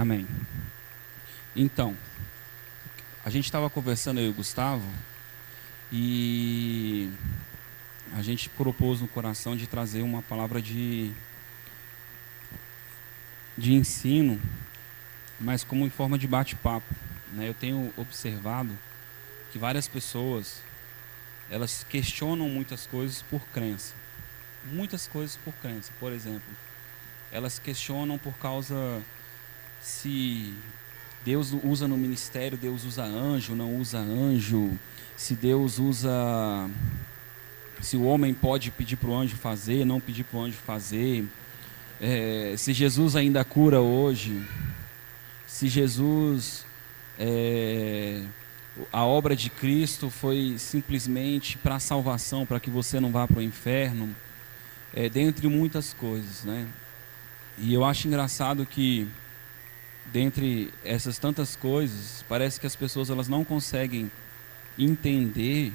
Amém. Então, a gente estava conversando, eu e o Gustavo, e a gente propôs no coração de trazer uma palavra de ensino, mas como em forma de bate-papo, né? Eu tenho observado que várias pessoas, elas questionam muitas coisas por crença. Muitas coisas por crença. Por exemplo, elas questionam por causa se Deus usa no ministério, Deus usa anjo, não usa anjo, se Deus usa, se o homem pode pedir para o anjo fazer, não pedir para o anjo fazer, se Jesus ainda cura hoje, se Jesus, a obra de Cristo foi simplesmente para a salvação, para que você não vá para o inferno, dentre muitas coisas, né? E eu acho engraçado que dentre essas tantas coisas, parece que as pessoas elas não conseguem entender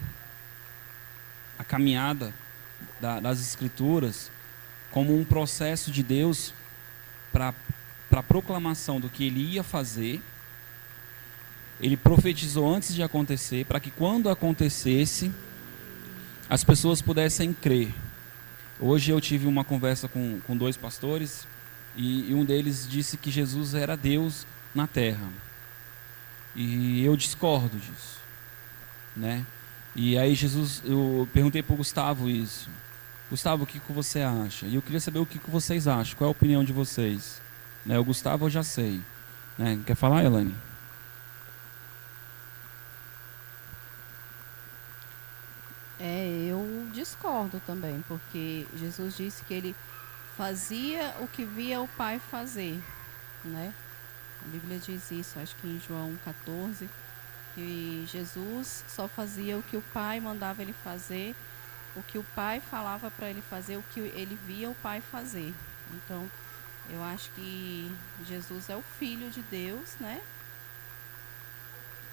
a caminhada das Escrituras como um processo de Deus para a proclamação do que Ele ia fazer. Ele profetizou antes de acontecer, para que quando acontecesse, as pessoas pudessem crer. Hoje eu tive uma conversa com dois pastores, e um deles disse que Jesus era Deus na terra. E eu discordo disso, né? E aí eu perguntei para o Gustavo isso. Gustavo, o que você acha? E eu queria saber o que vocês acham, qual é a opinião de vocês? Né, o Gustavo eu já sei. Né? Quer falar, Elaine? Eu discordo também, porque Jesus disse que ele fazia o que via o Pai fazer, né? A Bíblia diz isso, acho que em João 14, que Jesus só fazia o que o Pai mandava ele fazer, o que o Pai falava para ele fazer, o que ele via o Pai fazer. Então, eu acho que Jesus é o Filho de Deus, né?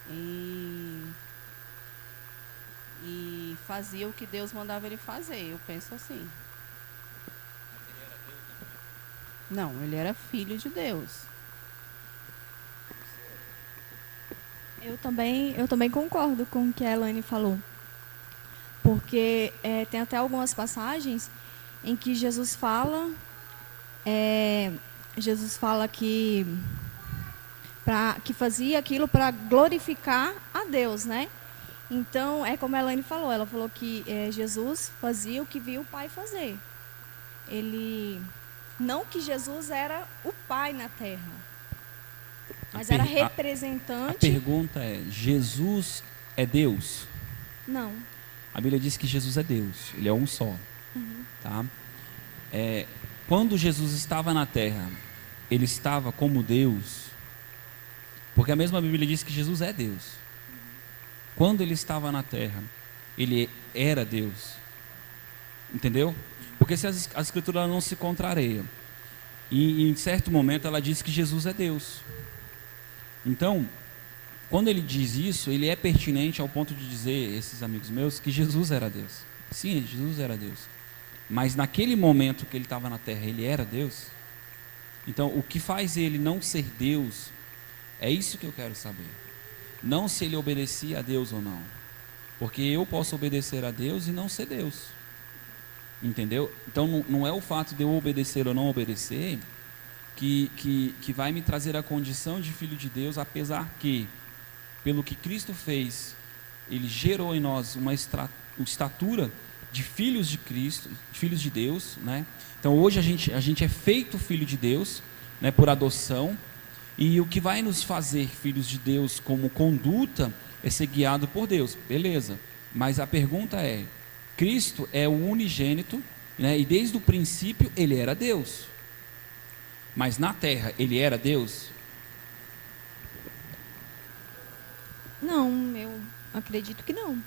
E, e fazia o que Deus mandava ele fazer. Eu penso assim. Não, ele era filho de Deus. Eu também concordo com o que a Elaine falou. Porque tem até algumas passagens em que Jesus fala que fazia aquilo para glorificar a Deus, né? Então, é como a Elaine falou, ela falou que Jesus fazia o que viu o Pai fazer. Não que Jesus era o Pai na terra, mas era A representante. pergunta é: Jesus é Deus? Não. A Bíblia diz que Jesus é Deus, Ele é um só. Tá? Quando Jesus estava na terra, Ele estava como Deus, porque a mesma Bíblia diz que Jesus é Deus. Quando Ele estava na terra, Ele era Deus. Entendeu? Porque se a Escritura não se contraria. E em certo momento ela diz que Jesus é Deus. Então, quando ele diz isso, ele é pertinente ao ponto de dizer, esses amigos meus, que Jesus era Deus. Sim, Jesus era Deus. Mas naquele momento que ele estava na terra, ele era Deus. Então, o que faz ele não ser Deus, é isso que eu quero saber. Não se ele obedecia a Deus ou não. Porque eu posso obedecer a Deus e não ser Deus. Entendeu? Então, não é o fato de eu obedecer ou não obedecer que vai me trazer a condição de filho de Deus, apesar que, pelo que Cristo fez, Ele gerou em nós uma estatura de filhos de Cristo, filhos de Deus, né? Então hoje a gente é feito filho de Deus, né, por adoção, e o que vai nos fazer filhos de Deus como conduta é ser guiado por Deus, beleza? Mas a pergunta é: Cristo é o unigênito, né, e desde o princípio Ele era Deus, mas na terra Ele era Deus? Não, eu acredito que não.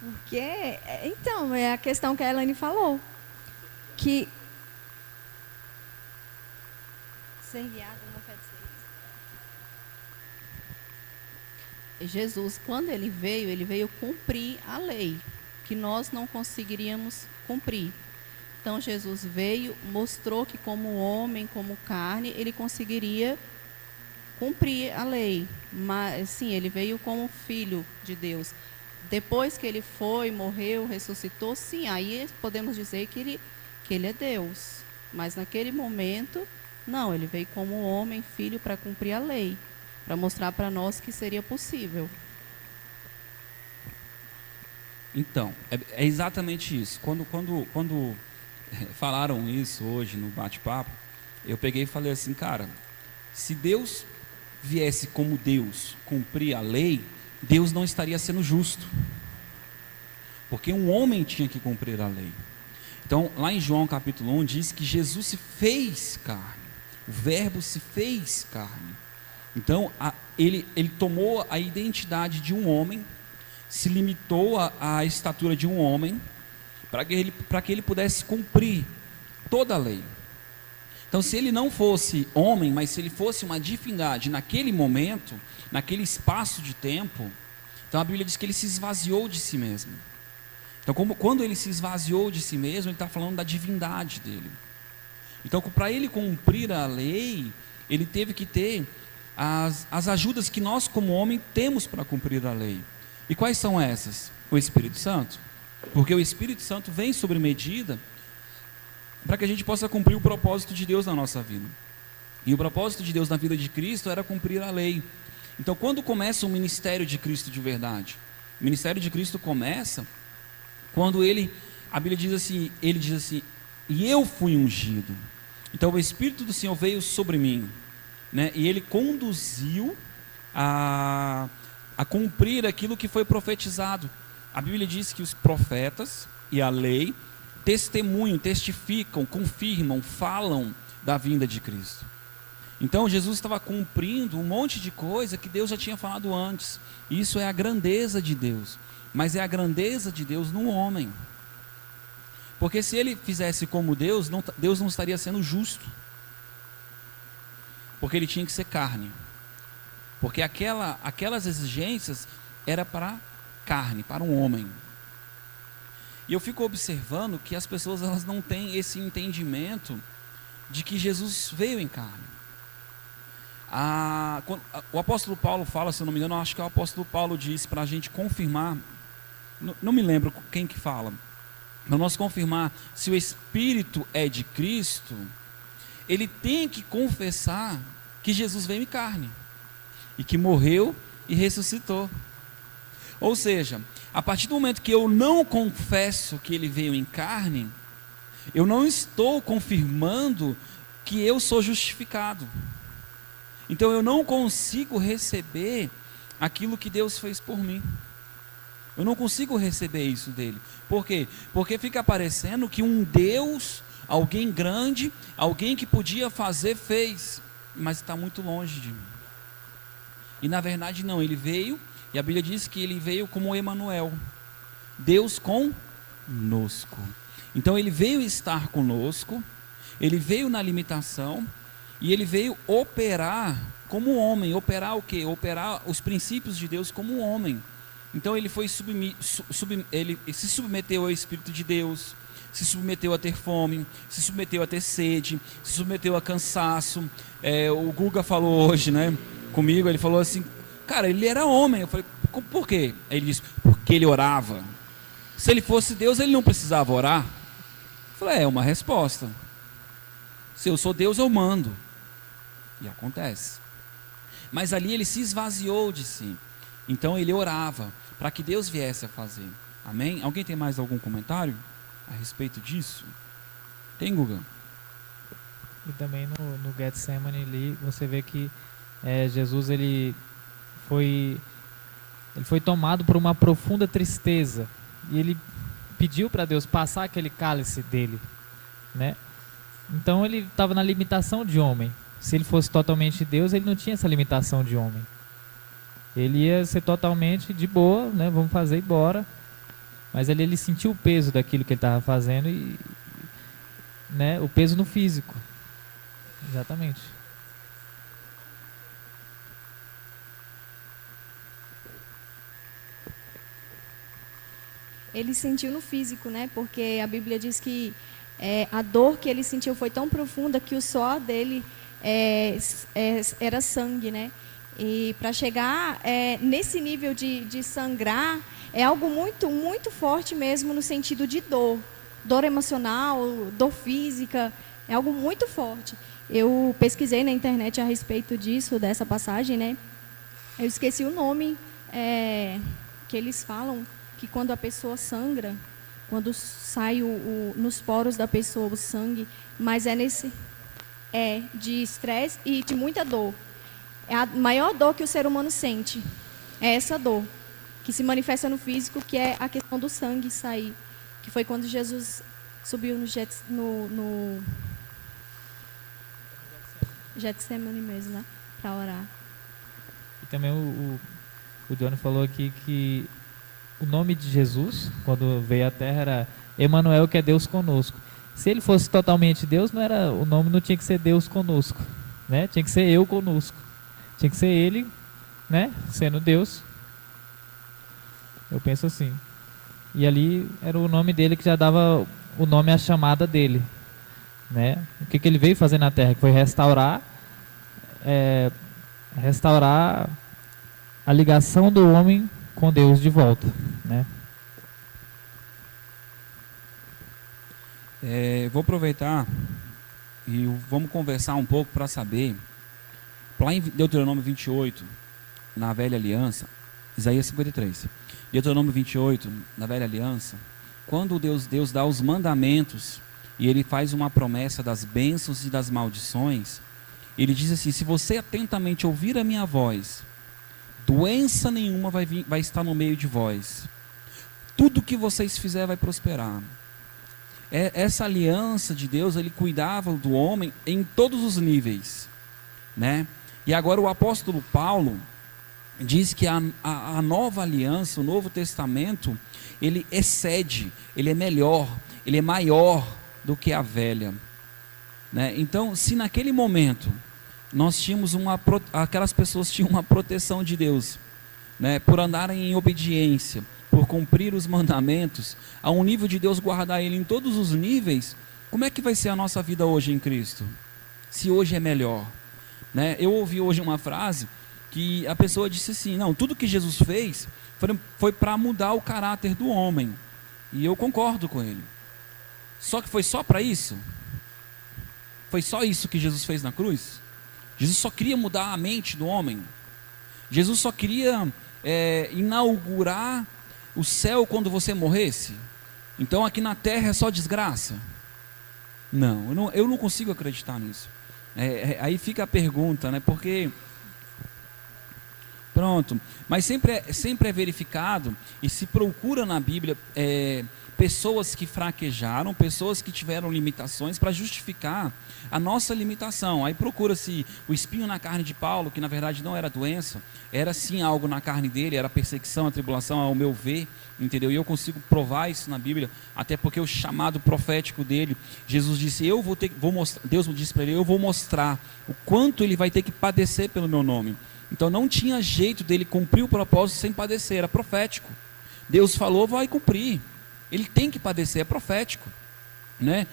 Porque, então, é a questão que a Elaine falou. Que ser guiado não quer dizer isso. Jesus, quando ele veio cumprir a lei, que nós não conseguiríamos cumprir. Então Jesus veio, mostrou que como homem, como carne, ele conseguiria cumprir a lei. Mas sim, ele veio como filho de Deus. Depois que ele foi, morreu, ressuscitou, sim, aí podemos dizer que ele é Deus. Mas naquele momento, não, ele veio como homem, filho, para cumprir a lei, para mostrar para nós que seria possível. Então, é exatamente isso. Quando falaram isso hoje no bate-papo, eu peguei e falei assim, cara, se Deus viesse como Deus cumprir a lei, Deus não estaria sendo justo. Porque um homem tinha que cumprir a lei. Então, lá em João capítulo 1, diz que Jesus se fez carne. O verbo se fez carne. Então, ele tomou a identidade de um homem, se limitou à estatura de um homem, para que ele pudesse cumprir toda a lei. Então, se ele não fosse homem, mas se ele fosse uma divindade naquele momento, naquele espaço de tempo, então a Bíblia diz que ele se esvaziou de si mesmo. Então, quando ele se esvaziou de si mesmo, ele está falando da divindade dele. Então, para ele cumprir a lei, ele teve que ter as ajudas que nós, como homem, temos para cumprir a lei. E quais são essas? O Espírito Santo. Porque o Espírito Santo vem sobre medida para que a gente possa cumprir o propósito de Deus na nossa vida. E o propósito de Deus na vida de Cristo era cumprir a lei. Então, quando começa o ministério de Cristo de verdade? O ministério de Cristo começa quando a Bíblia diz assim, ele diz assim, e eu fui ungido. Então, o Espírito do Senhor veio sobre mim, né? E ele conduziu a cumprir aquilo que foi profetizado. A Bíblia diz que os profetas e a lei testemunham, testificam, confirmam, falam da vinda de Cristo. Então Jesus estava cumprindo um monte de coisa que Deus já tinha falado antes. Isso é a grandeza de Deus, mas é a grandeza de Deus no homem. Porque se ele fizesse como Deus, Deus não estaria sendo justo. Porque ele tinha que ser carne. Porque aquelas exigências era para carne, para um homem. E eu fico observando que as pessoas elas não têm esse entendimento de que Jesus veio em carne. O apóstolo Paulo fala, se eu não me engano, acho que o apóstolo Paulo diz para a gente confirmar, não me lembro quem que fala, para nós confirmar se o Espírito é de Cristo, ele tem que confessar que Jesus veio em carne, e que morreu e ressuscitou. Ou seja, a partir do momento que eu não confesso que ele veio em carne, eu não estou confirmando que eu sou justificado. Então eu não consigo receber aquilo que Deus fez por mim. Eu não consigo receber isso dele. Por quê? Porque fica parecendo que um Deus, alguém grande, alguém que podia fazer, fez, mas está muito longe de mim. E na verdade não, ele veio, e a Bíblia diz que ele veio como Emanuel, Deus conosco. Então ele veio estar conosco, ele veio na limitação, e ele veio operar como homem. Operar o quê? Operar os princípios de Deus como homem. Então ele foi ele se submeteu ao Espírito de Deus, se submeteu a ter fome, se submeteu a ter sede, se submeteu a cansaço. O Guga falou hoje, né, comigo, ele falou assim, cara, ele era homem. Eu falei, por quê? Aí ele disse, porque ele orava. Se ele fosse Deus, ele não precisava orar? Eu falei, é uma resposta. Se eu sou Deus, eu mando. E acontece. Mas ali ele se esvaziou de si. Então ele orava para que Deus viesse a fazer. Amém? Alguém tem mais algum comentário a respeito disso? Tem, Guga? E também no Getsemane ali, você vê que Jesus ele foi tomado por uma profunda tristeza. E ele pediu para Deus passar aquele cálice dele, né? Então ele estava na limitação de homem. Se ele fosse totalmente Deus, ele não tinha essa limitação de homem. Ele ia ser totalmente de boa, né? Vamos fazer e bora. Mas ele sentiu o peso daquilo que ele estava fazendo e, né? O peso no físico. Exatamente. Ele sentiu no físico, né? Porque a Bíblia diz que a dor que ele sentiu foi tão profunda que o suor dele era sangue, né? E para chegar nesse nível de sangrar, é algo muito, muito forte mesmo no sentido de dor. Dor emocional, dor física, é algo muito forte. Eu pesquisei na internet a respeito disso, dessa passagem, né? Eu esqueci o nome que eles falam, que quando a pessoa sangra, quando sai nos poros da pessoa o sangue, mas de estresse e de muita dor. É a maior dor que o ser humano sente. É essa dor, que se manifesta no físico, que é a questão do sangue sair. Que foi quando Jesus subiu no Getsemane mesmo, né? Para orar. E também o Johnny falou aqui que o nome de Jesus, quando veio à Terra, era Emanuel, que é Deus conosco. Se ele fosse totalmente Deus, o nome não tinha que ser Deus conosco, né? Tinha que ser eu conosco. Tinha que ser ele, né? Sendo Deus. Eu penso assim. E ali era o nome dele que já dava o nome à chamada dele, né? O que ele veio fazer na Terra? Que foi restaurar a ligação do homem com Deus de volta, né? Vou aproveitar e vamos conversar um pouco para saber. Lá em Deuteronômio 28, na Velha Aliança, Isaías 53, Deuteronômio 28, na Velha Aliança, quando Deus dá os mandamentos e ele faz uma promessa das bênçãos e das maldições, ele diz assim: se você atentamente ouvir a minha voz, doença nenhuma vai estar no meio de vós, tudo que vocês fizerem vai prosperar. Essa aliança de Deus, ele cuidava do homem em todos os níveis, né? E agora o apóstolo Paulo diz que a nova aliança, o Novo Testamento, ele excede, ele é melhor, ele é maior do que a velha, né? Então, se naquele momento nós tínhamos aquelas pessoas tinham uma proteção de Deus, né, por andarem em obediência, por cumprir os mandamentos, a um nível de Deus guardar ele em todos os níveis, como é que vai ser a nossa vida hoje em Cristo? Se hoje é melhor, né? Eu ouvi hoje uma frase que a pessoa disse assim: não, tudo que Jesus fez foi para mudar o caráter do homem, e eu concordo com ele. Só que foi só para isso? Foi só isso que Jesus fez na cruz? Jesus só queria mudar a mente do homem? Jesus só queria inaugurar o céu quando você morresse? Então aqui na terra é só desgraça? Não, eu não consigo acreditar nisso. Aí fica a pergunta, né? Porque pronto, mas sempre é verificado e se procura na Bíblia pessoas que fraquejaram, pessoas que tiveram limitações para justificar a nossa limitação. Aí procura-se o espinho na carne de Paulo, que na verdade não era doença, era sim algo na carne dele, era perseguição, a tribulação, ao meu ver, entendeu? E eu consigo provar isso na Bíblia, até porque o chamado profético dele, Jesus disse: Deus me disse para ele: eu vou mostrar o quanto ele vai ter que padecer pelo meu nome. Então não tinha jeito dele cumprir o propósito sem padecer, era profético. Deus falou, vai cumprir. Ele tem que padecer, é profético, né?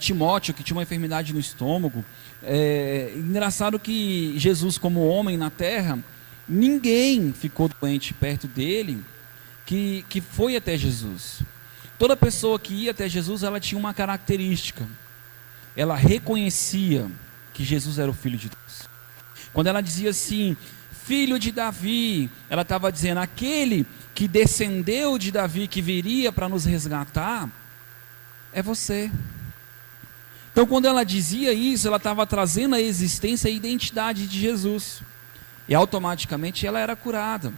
Timóteo, que tinha uma enfermidade no estômago, engraçado que Jesus, como homem na terra, ninguém ficou doente perto dele que foi até Jesus. Toda pessoa que ia até Jesus, ela tinha uma característica: ela reconhecia que Jesus era o Filho de Deus. Quando ela dizia assim, filho de Davi, ela estava dizendo: aquele que descendeu de Davi, que viria para nos resgatar, é você. Então quando ela dizia isso, ela estava trazendo a existência e a identidade de Jesus, e automaticamente ela era curada.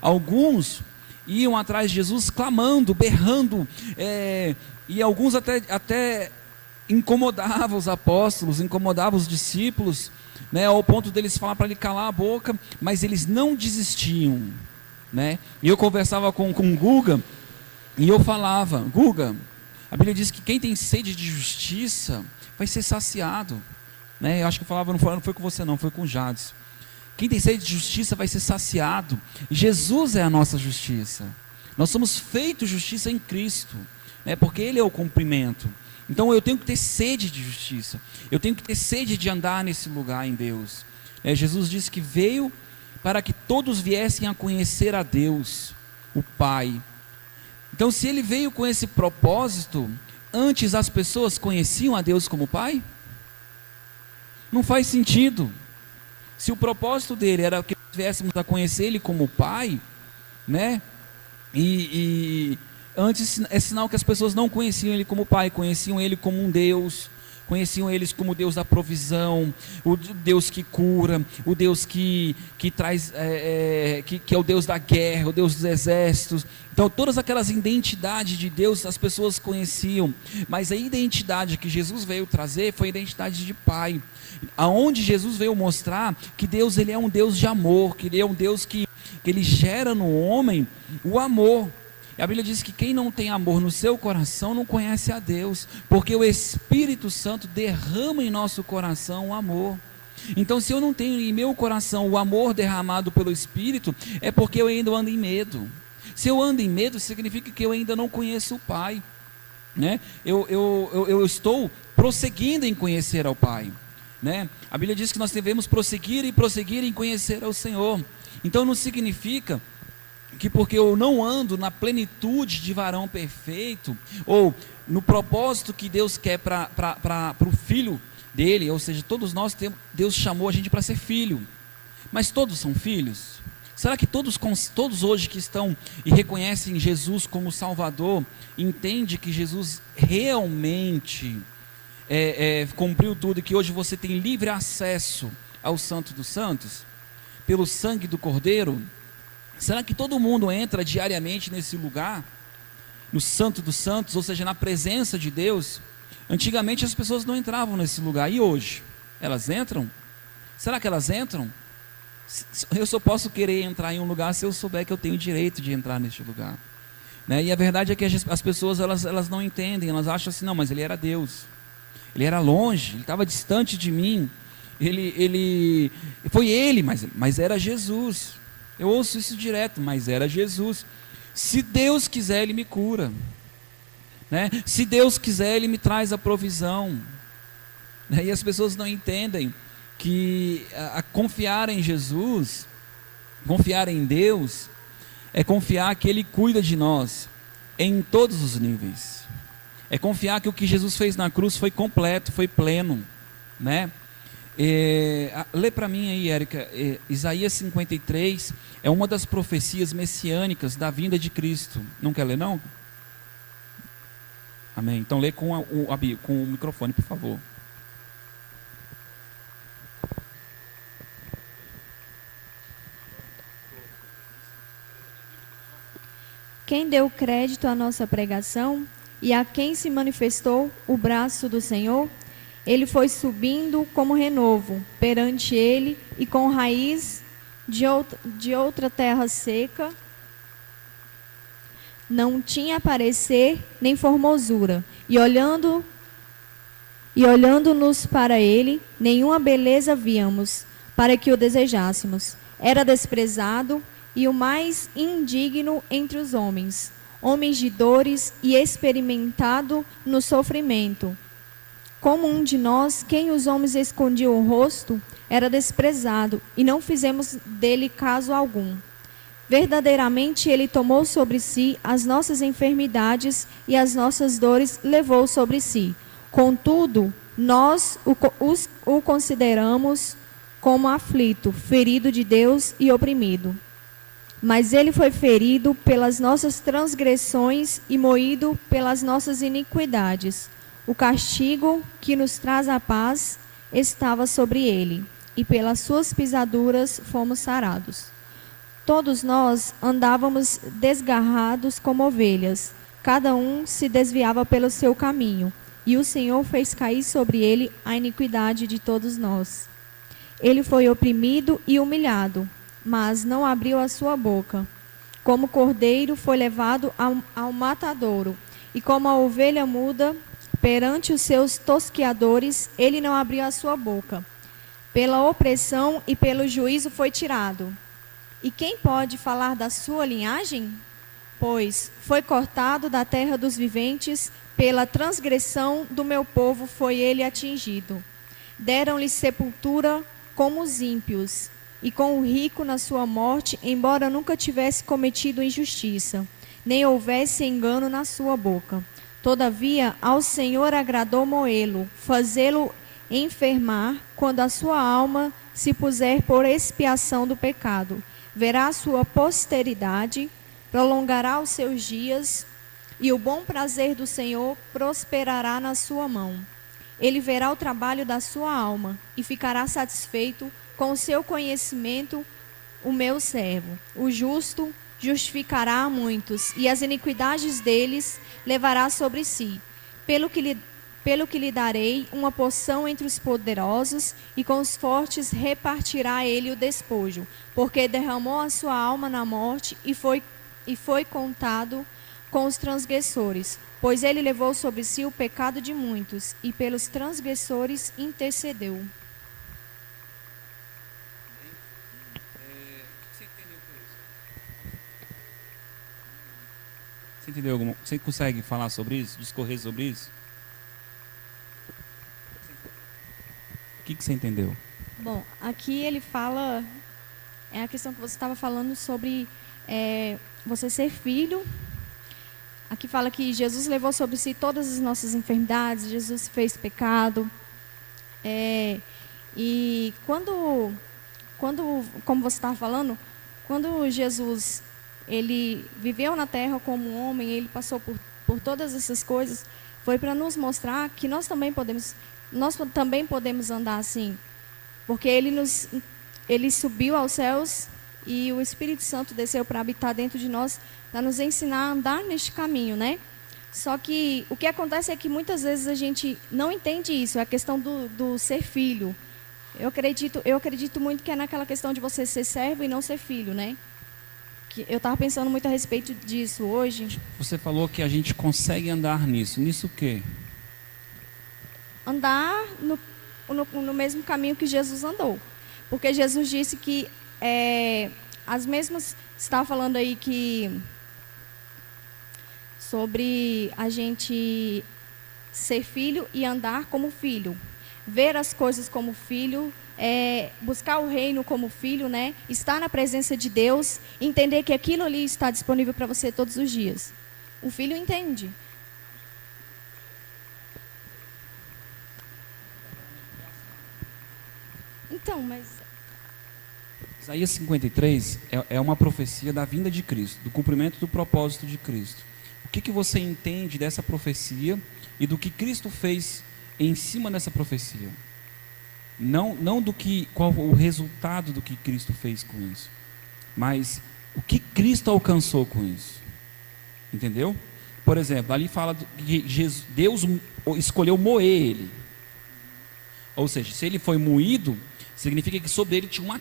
Alguns iam atrás de Jesus clamando, berrando, e alguns até incomodavam os apóstolos, incomodavam os discípulos, né, ao ponto deles falar para ele calar a boca, mas eles não desistiam, né? E eu conversava com o Guga, e eu falava: Guga, a Bíblia diz que quem tem sede de justiça vai ser saciado, né? Eu acho que eu falava, não foi com você não, foi com o Jades. Quem tem sede de justiça vai ser saciado. Jesus é a nossa justiça. Nós somos feitos justiça em Cristo, né? Porque Ele é o cumprimento. Então eu tenho que ter sede de justiça, eu tenho que ter sede de andar nesse lugar em Deus. Jesus disse que veio para que todos viessem a conhecer a Deus, o Pai. Então, se ele veio com esse propósito, antes as pessoas conheciam a Deus como Pai? Não faz sentido. Se o propósito dele era que nós viéssemos a conhecer ele como Pai, né? E antes é sinal que as pessoas não conheciam ele como Pai, conheciam ele como um Deus, conheciam eles como o Deus da provisão, o Deus que cura, o Deus que traz, que é o Deus da guerra, o Deus dos exércitos. Então todas aquelas identidades de Deus as pessoas conheciam, mas a identidade que Jesus veio trazer foi a identidade de Pai, aonde Jesus veio mostrar que Deus, ele é um Deus de amor, que ele é um Deus que ele gera no homem o amor. E a Bíblia diz que quem não tem amor no seu coração não conhece a Deus, porque o Espírito Santo derrama em nosso coração o amor. Então, se eu não tenho em meu coração o amor derramado pelo Espírito, é porque eu ainda ando em medo. Se eu ando em medo, significa que eu ainda não conheço o Pai, né? Eu estou prosseguindo em conhecer ao Pai, né? A Bíblia diz que nós devemos prosseguir em conhecer ao Senhor. Então, não significa que porque eu não ando na plenitude de varão perfeito, ou no propósito que Deus quer para o filho dele, ou seja, todos nós temos, Deus chamou a gente para ser filho, mas todos são filhos? Será que todos hoje que estão e reconhecem Jesus como Salvador, entendem que Jesus realmente cumpriu tudo, e que hoje você tem livre acesso ao Santo dos Santos, pelo sangue do Cordeiro? Será que todo mundo entra diariamente nesse lugar, no Santo dos Santos, ou seja, na presença de Deus? Antigamente as pessoas não entravam nesse lugar, e hoje? Elas entram? Será que elas entram? Eu só posso querer entrar em um lugar se eu souber que eu tenho direito de entrar neste lugar, né? E a verdade é que as pessoas elas não entendem, elas acham assim, não, mas ele era Deus, ele era longe, ele estava distante de mim, foi ele, mas era Jesus. Eu ouço isso direto, mas era Jesus. Se Deus quiser, ele me cura, né? Se Deus quiser, ele me traz a provisão, né? E as pessoas não entendem que a confiar em Jesus, confiar em Deus, é confiar que ele cuida de nós em todos os níveis, é confiar que o que Jesus fez na cruz foi completo, foi pleno, né? Lê para mim aí, Érica, Isaías 53 é uma das profecias messiânicas da vinda de Cristo. Não quer ler, não? Amém. Então lê com o microfone, por favor. Quem deu crédito à nossa pregação e a quem se manifestou o braço do Senhor? Ele foi subindo como renovo perante ele, e com raiz de outra terra seca, não tinha parecer nem formosura, e olhando-nos para ele, nenhuma beleza víamos, para que o desejássemos. Era desprezado e o mais indigno entre os homens, homens de dores e experimentado no sofrimento. Como um de nós, quem os homens escondiam o rosto, era desprezado, e não fizemos dele caso algum. Verdadeiramente ele tomou sobre si as nossas enfermidades e as nossas dores levou sobre si. Contudo, nós o consideramos como aflito, ferido de Deus e oprimido. Mas ele foi ferido pelas nossas transgressões e moído pelas nossas iniquidades. O castigo que nos traz a paz estava sobre ele, e pelas suas pisaduras fomos sarados. Todos nós andávamos desgarrados como ovelhas, cada um se desviava pelo seu caminho, e o Senhor fez cair sobre ele a iniquidade de todos nós. Ele foi oprimido e humilhado, mas não abriu a sua boca. Como cordeiro foi levado ao matadouro, e como a ovelha muda perante os seus tosqueadores, ele não abriu a sua boca. Pela opressão e pelo juízo foi tirado. E quem pode falar da sua linhagem? Pois foi cortado da terra dos viventes, pela transgressão do meu povo foi ele atingido. Deram-lhe sepultura como os ímpios, e com o rico na sua morte, embora nunca tivesse cometido injustiça, nem houvesse engano na sua boca. Todavia, ao Senhor agradou moê-lo, fazê-lo enfermar, quando a sua alma se puser por expiação do pecado. Verá a sua posteridade, prolongará os seus dias, e o bom prazer do Senhor prosperará na sua mão. Ele verá o trabalho da sua alma, e ficará satisfeito com o seu conhecimento, o meu servo. O justo justificará a muitos, e as iniquidades deles levará sobre si. Pelo que lhe darei uma porção entre os poderosos, e com os fortes repartirá ele o despojo, porque derramou a sua alma na morte, e foi contado com os transgressores. Pois ele levou sobre si o pecado de muitos, e pelos transgressores intercedeu. Você entendeu alguma? Você consegue falar sobre isso? Discorrer sobre isso? O que você entendeu? Bom, aqui ele fala, é a questão que você estava falando sobre você ser filho. Aqui fala que Jesus levou sobre si todas as nossas enfermidades, Jesus fez pecado. E quando, como você estava falando, quando Jesus ele viveu na terra como um homem, ele passou por todas essas coisas, foi para nos mostrar que nós também podemos andar assim, porque ele subiu aos céus e o Espírito Santo desceu para habitar dentro de nós, para nos ensinar a andar neste caminho, né? Só que o que acontece é que muitas vezes a gente não entende isso, é a questão do ser filho. Eu acredito muito que é naquela questão de você ser servo e não ser filho, né? Eu estava pensando muito a respeito disso hoje. Você falou que a gente consegue andar nisso. Nisso o quê? Andar no mesmo caminho que Jesus andou. Porque Jesus disse que as mesmas... Você estava falando aí que... sobre a gente ser filho e andar como filho. Ver as coisas como filho... buscar o reino como filho, né? Estar na presença de Deus, entender que aquilo ali está disponível para você todos os dias. O filho entende. Então, mas... Isaías 53 é uma profecia da vinda de Cristo, do cumprimento do propósito de Cristo. O que você entende dessa profecia e do que Cristo fez em cima dessa profecia? Não qual o resultado do que Cristo fez com isso, mas o que Cristo alcançou com isso. Entendeu? Por exemplo, ali fala que Deus escolheu moer ele. Ou seja, se ele foi moído, significa que sobre ele tinha uma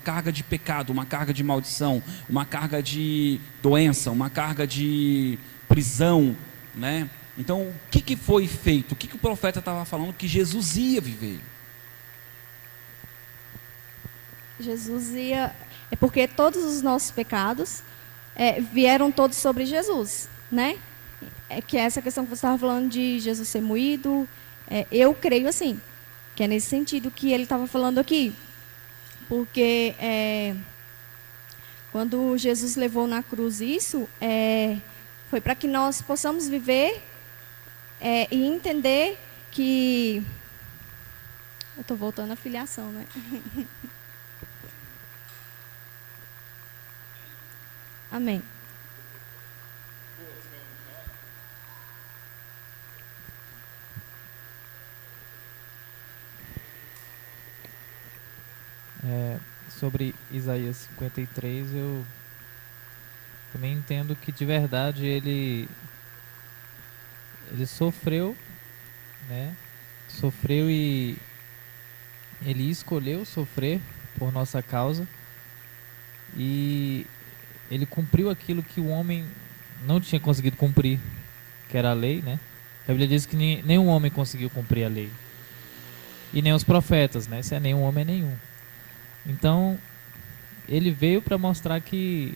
carga de pecado, uma carga de maldição, uma carga de doença, uma carga de prisão, né? Então, o que foi feito? O que o profeta estava falando que Jesus ia viver? Jesus ia... É porque todos os nossos pecados vieram todos sobre Jesus, né? É que essa questão que você estava falando de Jesus ser moído, eu creio assim, que é nesse sentido que ele estava falando aqui. Porque quando Jesus levou na cruz isso, foi para que nós possamos viver e entender que... Eu estou voltando à filiação, né? Amém. Sobre Isaías 53, eu também entendo que de verdade ele sofreu, né? Sofreu e ele escolheu sofrer por nossa causa, e ele cumpriu aquilo que o homem não tinha conseguido cumprir, que era a lei, né? A Bíblia diz que nenhum homem conseguiu cumprir a lei, e nem os profetas, né? Se é nenhum homem, é nenhum. Então, ele veio para mostrar que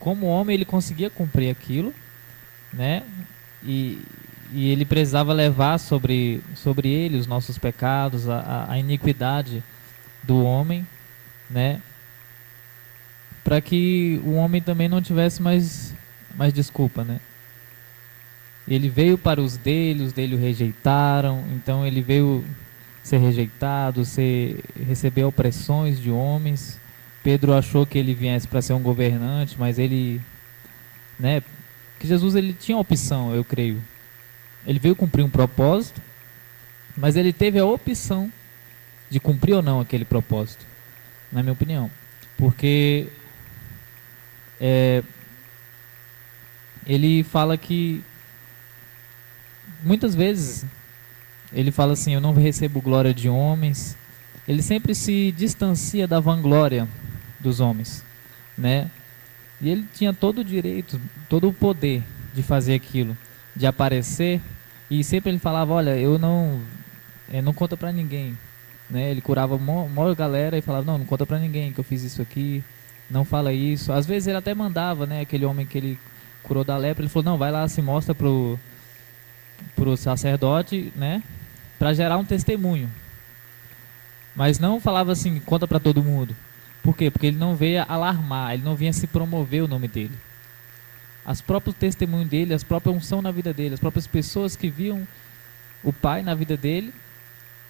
como homem ele conseguia cumprir aquilo, né? E ele precisava levar sobre ele os nossos pecados, a iniquidade do homem, né? Para que o homem também não tivesse mais desculpa, né? Ele veio para os dele o rejeitaram, então ele veio ser rejeitado, receber opressões de homens. Pedro achou que ele viesse para ser um governante, mas ele, né? Que Jesus ele tinha opção, eu creio. Ele veio cumprir um propósito, mas ele teve a opção de cumprir ou não aquele propósito, na minha opinião, porque ele fala que muitas vezes ele fala assim: eu não recebo glória de homens. Ele sempre se distancia da vanglória dos homens, né? E ele tinha todo o direito, todo o poder de fazer aquilo, de aparecer, e sempre ele falava: olha, eu não conta pra ninguém, né? Ele curava maior galera e falava: não conta pra ninguém que eu fiz isso aqui, não fala isso. Às vezes ele até mandava, né, aquele homem que ele curou da lepra, ele falou: não, vai lá, se mostra pro sacerdote, né, para gerar um testemunho. Mas não falava assim: conta para todo mundo. Por quê? Porque ele não veio alarmar, ele não vinha se promover o nome dele. As próprios testemunhos dele, as próprias unção na vida dele, as próprias pessoas que viam o Pai na vida dele,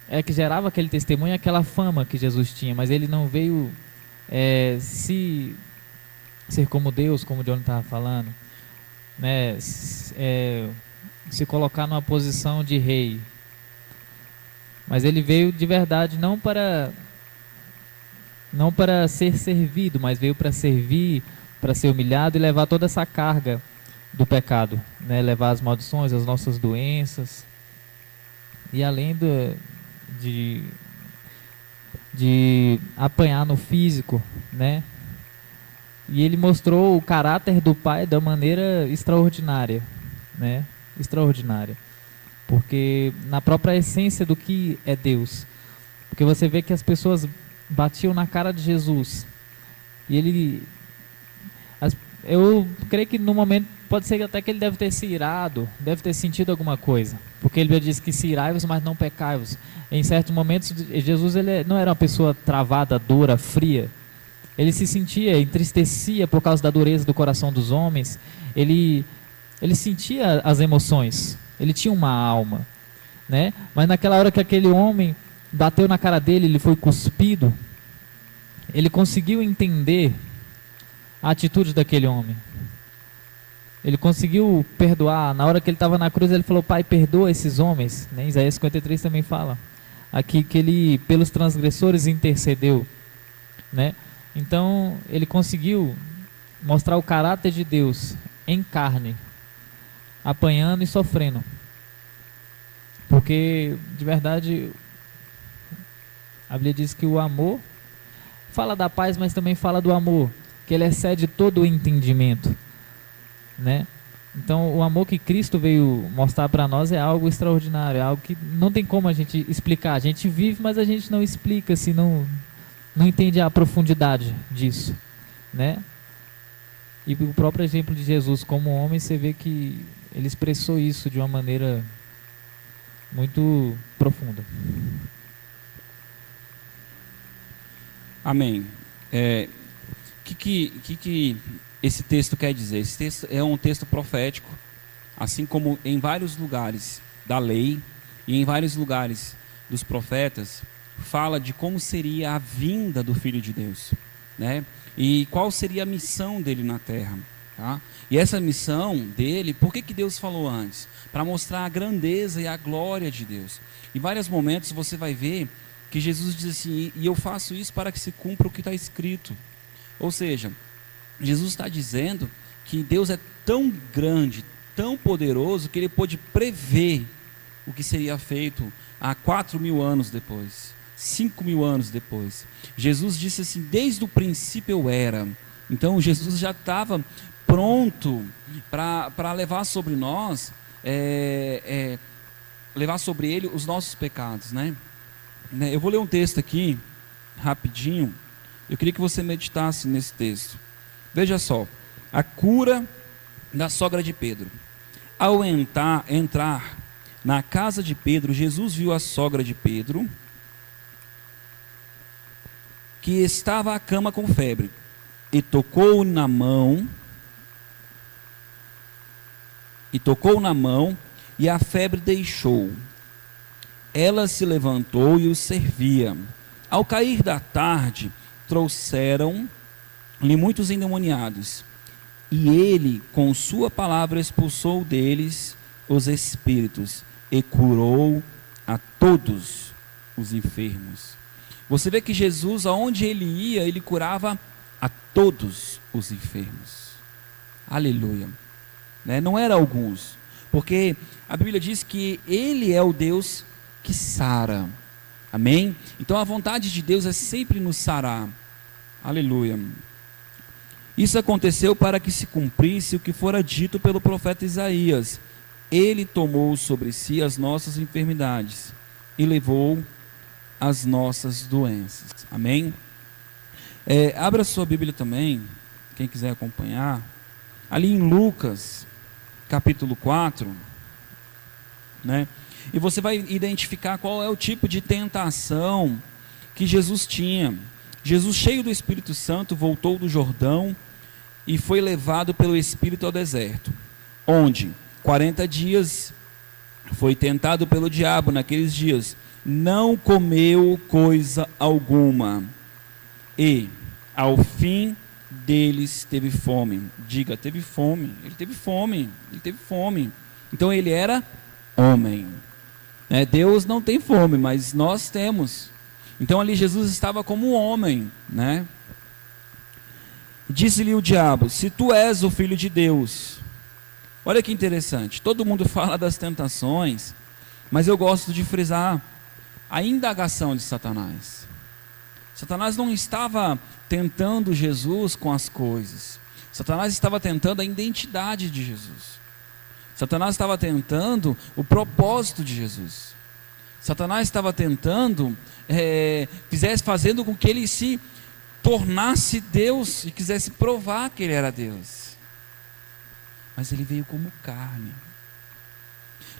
é que gerava aquele testemunho, aquela fama que Jesus tinha. Mas ele não veio ser como Deus, como o Johnny estava falando, né? Se colocar numa posição de rei. Mas ele veio de verdade não para ser servido, mas veio para servir, para ser humilhado e levar toda essa carga do pecado, né? Levar as maldições, as nossas doenças, e além de apanhar no físico, né? E ele mostrou o caráter do Pai da maneira extraordinária, né? Extraordinária, porque na própria essência do que é Deus, porque você vê que as pessoas batiam na cara de Jesus, e eu creio que no momento pode ser até que ele deve ter se irado, deve ter sentido alguma coisa, porque ele disse que se irai-vos, mas não pecai-vos. Em certos momentos Jesus ele não era uma pessoa travada, dura, fria. Ele se sentia, entristecia por causa da dureza do coração dos homens. Ele sentia as emoções, ele tinha uma alma, né? Mas naquela hora que aquele homem bateu na cara dele, ele foi cuspido, ele conseguiu entender a atitude daquele homem. Ele conseguiu perdoar. Na hora que ele estava na cruz, ele falou: Pai, perdoa esses homens, né? Isaías 53 também fala aqui que ele pelos transgressores intercedeu, né? Então ele conseguiu mostrar o caráter de Deus em carne, apanhando e sofrendo, porque de verdade a Bíblia diz que o amor fala da paz, mas também fala do amor, que ele excede todo o entendimento, né? Então o amor que Cristo veio mostrar para nós é algo extraordinário, é algo que não tem como a gente explicar. A gente vive, mas a gente não explica, se não entende a profundidade disso, né? E o próprio exemplo de Jesus como homem, você vê que ele expressou isso de uma maneira muito profunda. Amém. Que esse texto quer dizer? Esse texto é um texto profético, assim como em vários lugares da lei e em vários lugares dos profetas, fala de como seria a vinda do Filho de Deus, né? E qual seria a missão dele na terra, tá? E essa missão dele, por que Deus falou antes? Para mostrar a grandeza e a glória de Deus. Em vários momentos você vai ver que Jesus diz assim: e eu faço isso para que se cumpra o que está escrito. Ou seja, Jesus está dizendo que Deus é tão grande, tão poderoso, que ele pôde prever o que seria feito há 4.000 anos depois, 5.000 anos depois. Jesus disse assim: desde o princípio eu era. Então Jesus já estava pronto para levar sobre nós, levar sobre ele os nossos pecados, né? Eu vou ler um texto aqui, rapidinho. Eu queria que você meditasse nesse texto. Veja só, a cura da sogra de Pedro. Ao entrar na casa de Pedro, Jesus viu a sogra de Pedro, que estava à cama com febre, e tocou na mão, e a febre deixou. Ela se levantou e os servia. Ao cair da tarde, trouxeram-lhe muitos endemoniados, e ele, com sua palavra, expulsou deles os espíritos, e curou a todos os enfermos. Você vê que Jesus, aonde ele ia, ele curava a todos os enfermos. Aleluia. Né? Não eram alguns, porque a Bíblia diz que ele é o Deus que sara. Amém? Então a vontade de Deus é sempre nos sarar. Aleluia. Isso aconteceu para que se cumprisse o que fora dito pelo profeta Isaías. Ele tomou sobre si as nossas enfermidades e levou as nossas doenças. Amém? Abra sua Bíblia também, quem quiser acompanhar. Ali em Lucas, capítulo 4, né? E você vai identificar qual é o tipo de tentação que Jesus tinha. Jesus, cheio do Espírito Santo, voltou do Jordão e foi levado pelo Espírito ao deserto, onde 40 dias foi tentado pelo diabo. Naqueles dias não comeu coisa alguma, e ao fim deles teve fome. Diga, teve fome. Ele teve fome. Então ele era homem. Deus não tem fome, mas nós temos. Então ali Jesus estava como um homem, né? Disse-lhe o diabo: se tu és o filho de Deus. Olha que interessante, todo mundo fala das tentações, mas eu gosto de frisar a indagação de Satanás. Satanás não estava tentando Jesus com as coisas. Satanás estava tentando a identidade de Jesus. Satanás estava tentando o propósito de Jesus. Satanás estava tentando, fazendo com que ele se tornasse Deus e quisesse provar que ele era Deus. Mas ele veio como carne.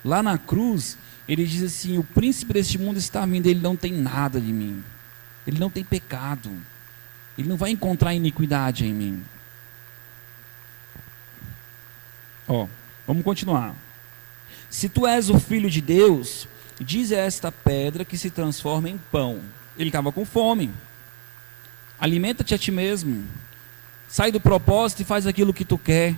Lá na cruz, ele diz assim: o príncipe deste mundo está vindo, ele não tem nada de mim. Ele não tem pecado. Ele não vai encontrar iniquidade em mim. Vamos continuar. Se tu és o filho de Deus, diz a esta pedra que se transforma em pão. Ele estava com fome. Alimenta-te a ti mesmo. Sai do propósito e faz aquilo que tu quer.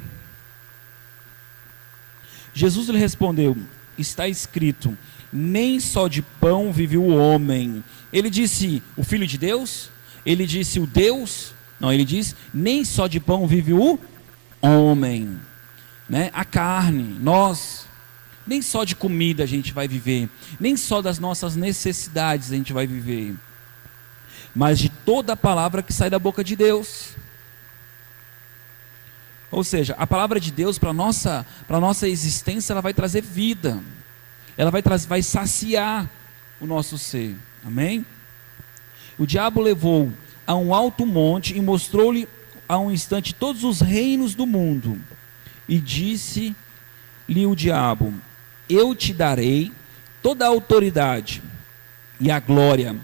Jesus lhe respondeu: está escrito, nem só de pão vive o homem. Ele disse o filho de Deus? Ele disse o Deus? Não, ele diz, nem só de pão vive o homem, né? A carne, nós. Nem só de comida a gente vai viver, nem só das nossas necessidades a gente vai viver, mas de toda a palavra que sai da boca de Deus. Ou seja, a palavra de Deus para a nossa existência, ela vai trazer vida, ela vai saciar o nosso ser. Amém? O diabo levou a um alto monte e mostrou-lhe a um instante todos os reinos do mundo, e disse-lhe o diabo: eu te darei toda a autoridade e a glória,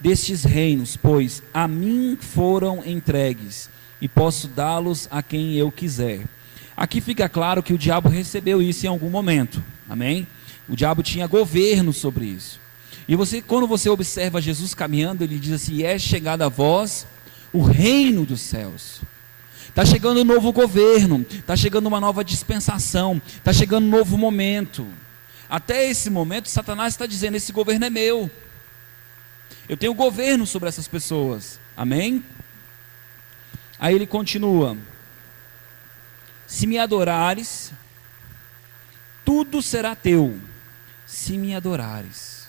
destes reinos, pois a mim foram entregues, e posso dá-los a quem eu quiser. Aqui fica claro que o diabo recebeu isso em algum momento. Amém? O diabo tinha governo sobre isso. E quando você observa Jesus caminhando, ele diz assim: é chegado a vós o reino dos céus. Está chegando um novo governo, está chegando uma nova dispensação, está chegando um novo momento. Até esse momento, Satanás está dizendo: esse governo é meu. Eu tenho governo sobre essas pessoas. Amém? Aí ele continua: se me adorares, tudo será teu. Se me adorares,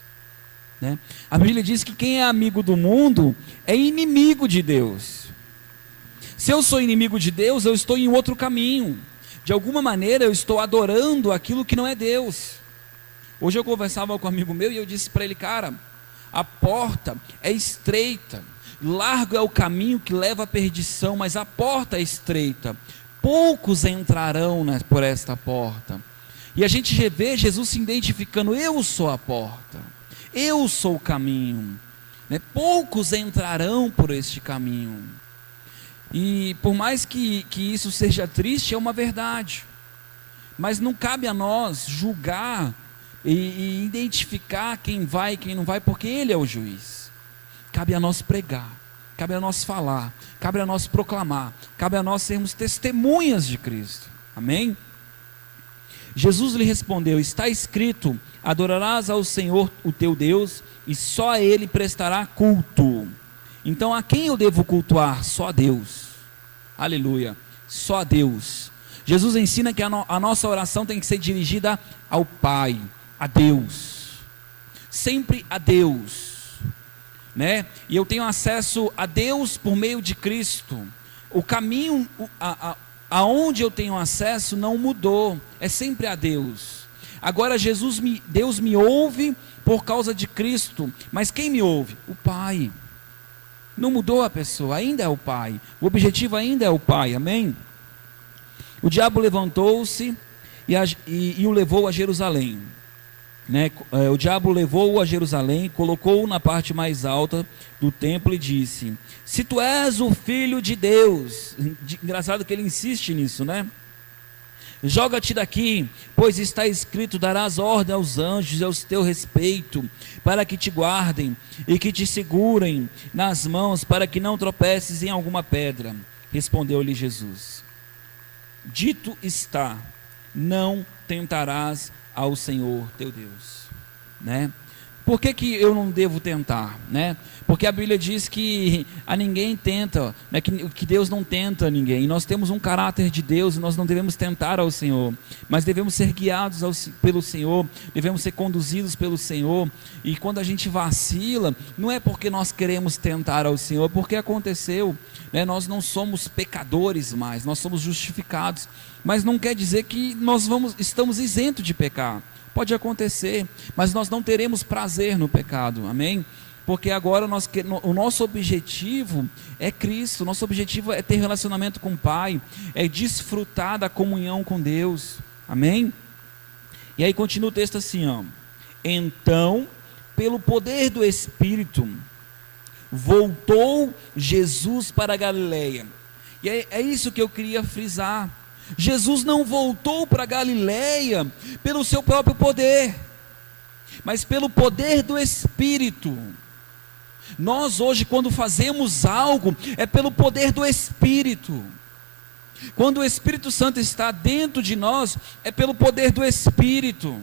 né? A Bíblia diz que quem é amigo do mundo é inimigo de Deus. Se eu sou inimigo de Deus, eu estou em outro caminho. De alguma maneira eu estou adorando aquilo que não é Deus. Hoje eu conversava com um amigo meu e eu disse para ele: cara, a porta é estreita, largo é o caminho que leva à perdição, mas a porta é estreita. poucos entrarão por esta porta. E a gente vê Jesus se identificando: eu sou a porta, eu sou o caminho, né? Poucos entrarão por este caminho. E por mais que isso seja triste, é uma verdade. Mas não cabe a nós julgar e identificar quem vai e quem não vai, porque Ele é o juiz. Cabe a nós pregar, cabe a nós falar, cabe a nós proclamar, cabe a nós sermos testemunhas de Cristo. Amém? Jesus lhe respondeu: está escrito, adorarás ao Senhor o teu Deus, e só a Ele prestará culto. Então a quem eu devo cultuar? Só a Deus. Aleluia, só a Deus. Jesus ensina que a nossa oração tem que ser dirigida ao Pai, a Deus, sempre a Deus, né? E eu tenho acesso a Deus por meio de Cristo. O caminho aonde eu tenho acesso não mudou, é sempre a Deus. Agora Deus me ouve por causa de Cristo, mas quem me ouve? O Pai. Não mudou a pessoa, ainda é o Pai. O objetivo ainda é o Pai, amém? O diabo levantou-se e o levou a Jerusalém, né? O diabo levou-o a Jerusalém, colocou-o na parte mais alta do templo e disse: se tu és o Filho de Deus. Engraçado que ele insiste nisso, né? Joga-te daqui, pois está escrito: darás ordem aos anjos e ao teu respeito, para que te guardem e que te segurem nas mãos, para que não tropeces em alguma pedra. Respondeu-lhe Jesus: dito está, não tentarás ao Senhor teu Deus, né? Por que eu não devo tentar, né? Porque a Bíblia diz que a ninguém tenta, né? que Deus não tenta ninguém. E nós temos um caráter de Deus e nós não devemos tentar ao Senhor, mas devemos ser guiados pelo Senhor, devemos ser conduzidos pelo Senhor. E quando a gente vacila, não é porque nós queremos tentar ao Senhor, porque aconteceu, né? Nós não somos pecadores mais, nós somos justificados, mas não quer dizer que estamos isentos de pecar. Pode acontecer, mas nós não teremos prazer no pecado, amém? Porque agora o nosso objetivo é Cristo, nosso objetivo é ter relacionamento com o Pai, é desfrutar da comunhão com Deus, amém? E aí continua o texto assim, ó: então, pelo poder do Espírito, voltou Jesus para a Galileia. E é isso que eu queria frisar. Jesus não voltou para a Galileia pelo seu próprio poder, mas pelo poder do Espírito. Nós hoje, quando fazemos algo, é pelo poder do Espírito. Quando o Espírito Santo está dentro de nós, é pelo poder do Espírito.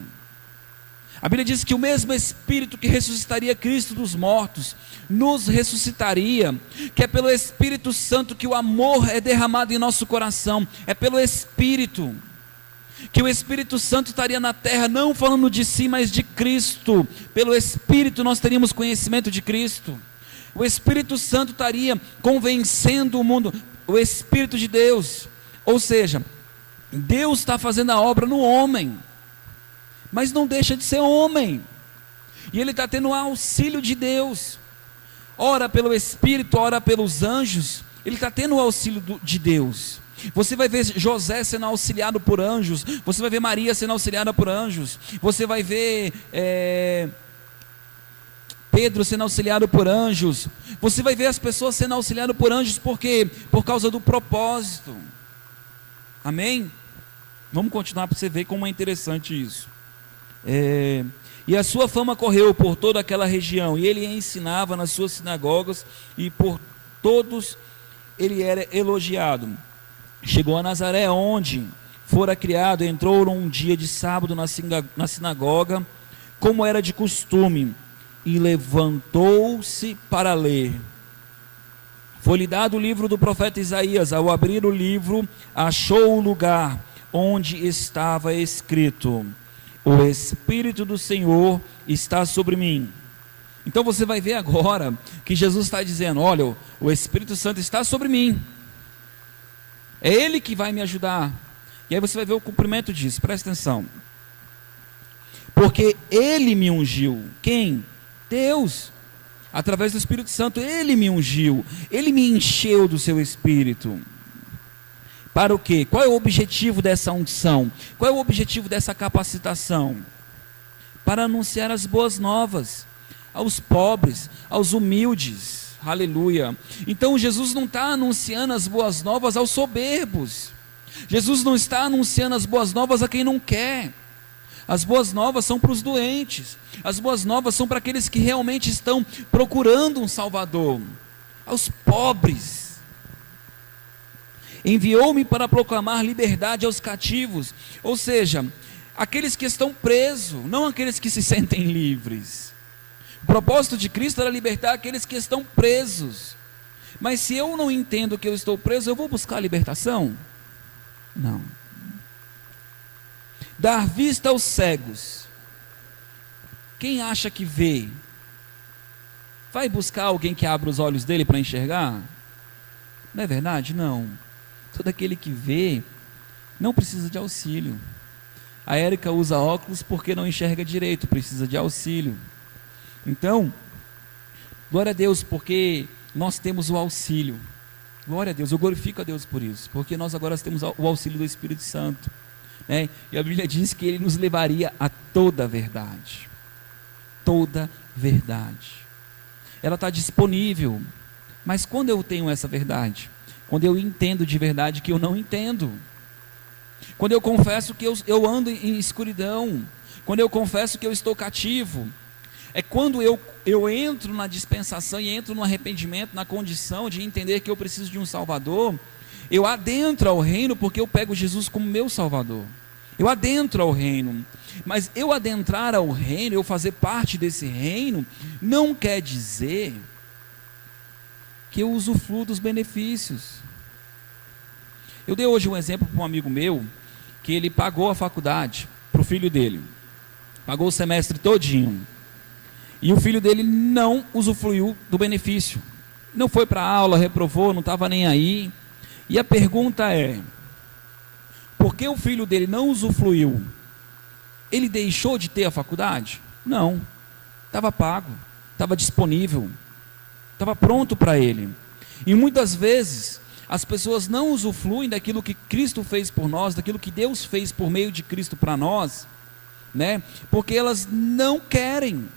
A Bíblia diz que o mesmo Espírito que ressuscitaria Cristo dos mortos, nos ressuscitaria, que é pelo Espírito Santo que o amor é derramado em nosso coração, é pelo Espírito, que o Espírito Santo estaria na terra, não falando de si, mas de Cristo. Pelo Espírito nós teríamos conhecimento de Cristo, o Espírito Santo estaria convencendo o mundo, o Espírito de Deus, ou seja, Deus está fazendo a obra no homem, mas não deixa de ser homem, e ele está tendo o auxílio de Deus, ora pelo Espírito, ora pelos anjos, ele está tendo o auxílio de Deus. Você vai ver José sendo auxiliado por anjos, você vai ver Maria sendo auxiliada por anjos, você vai ver Pedro sendo auxiliado por anjos, você vai ver as pessoas sendo auxiliadas por anjos, porque por causa do propósito, amém? Vamos continuar para você ver como é interessante isso. E a sua fama correu por toda aquela região, e ele ensinava nas suas sinagogas, e por todos ele era elogiado. Chegou a Nazaré, onde fora criado, entrou um dia de sábado na sinagoga, como era de costume, e levantou-se para ler. Foi-lhe dado o livro do profeta Isaías. Ao abrir o livro, achou o lugar onde estava escrito: o Espírito do Senhor está sobre mim. Então você vai ver agora que Jesus está dizendo: olha, o Espírito Santo está sobre mim, é Ele que vai me ajudar. E aí você vai ver o cumprimento disso, presta atenção. Porque Ele me ungiu. Quem? Deus, através do Espírito Santo. Ele me ungiu, Ele me encheu do seu Espírito, Para o quê? Qual é o objetivo dessa unção? Qual é o objetivo dessa capacitação? Para anunciar as boas novas aos pobres, aos humildes. Aleluia. Então Jesus não está anunciando as boas novas aos soberbos. Jesus não está anunciando as boas novas a quem não quer. As boas novas são para os doentes. As boas novas são para aqueles que realmente estão procurando um Salvador. Aos pobres. Enviou-me para proclamar liberdade aos cativos. Ou seja, aqueles que estão presos, não aqueles que se sentem livres. O propósito de Cristo era libertar aqueles que estão presos. Mas se eu não entendo que eu estou preso, eu vou buscar a libertação? Não. Dar vista aos cegos. Quem acha que vê, vai buscar alguém que abra os olhos dele para enxergar? Não é verdade? Não. Todo aquele que vê não precisa de auxílio. A Érica usa óculos porque não enxerga direito, precisa de auxílio. Então, glória a Deus, porque nós temos o auxílio. Glória a Deus, eu glorifico a Deus por isso, porque nós agora temos o auxílio do Espírito Santo, né? E a Bíblia diz que Ele nos levaria a toda a verdade. Toda verdade. Ela está disponível, mas quando eu tenho essa verdade? Quando eu entendo de verdade que eu não entendo. Quando eu confesso que eu ando em escuridão. Quando eu confesso que eu estou cativo. É quando eu entro na dispensação e entro no arrependimento, na condição de entender que eu preciso de um Salvador. Eu adentro ao reino porque eu pego Jesus como meu Salvador. Eu adentro ao reino. Mas eu adentrar ao reino, eu fazer parte desse reino, não quer dizer que eu usufruo dos benefícios. Eu dei hoje um exemplo para um amigo meu, que ele pagou a faculdade para o filho dele. Pagou o semestre todinho. E o filho dele não usufruiu do benefício. Não foi para a aula, reprovou, não estava nem aí. E a pergunta é, por que o filho dele não usufruiu? Ele deixou de ter a faculdade? Não. Estava pago, estava disponível, estava pronto para ele. E muitas vezes as pessoas não usufruem daquilo que Cristo fez por nós, daquilo que Deus fez por meio de Cristo para nós, né? Porque elas não querem.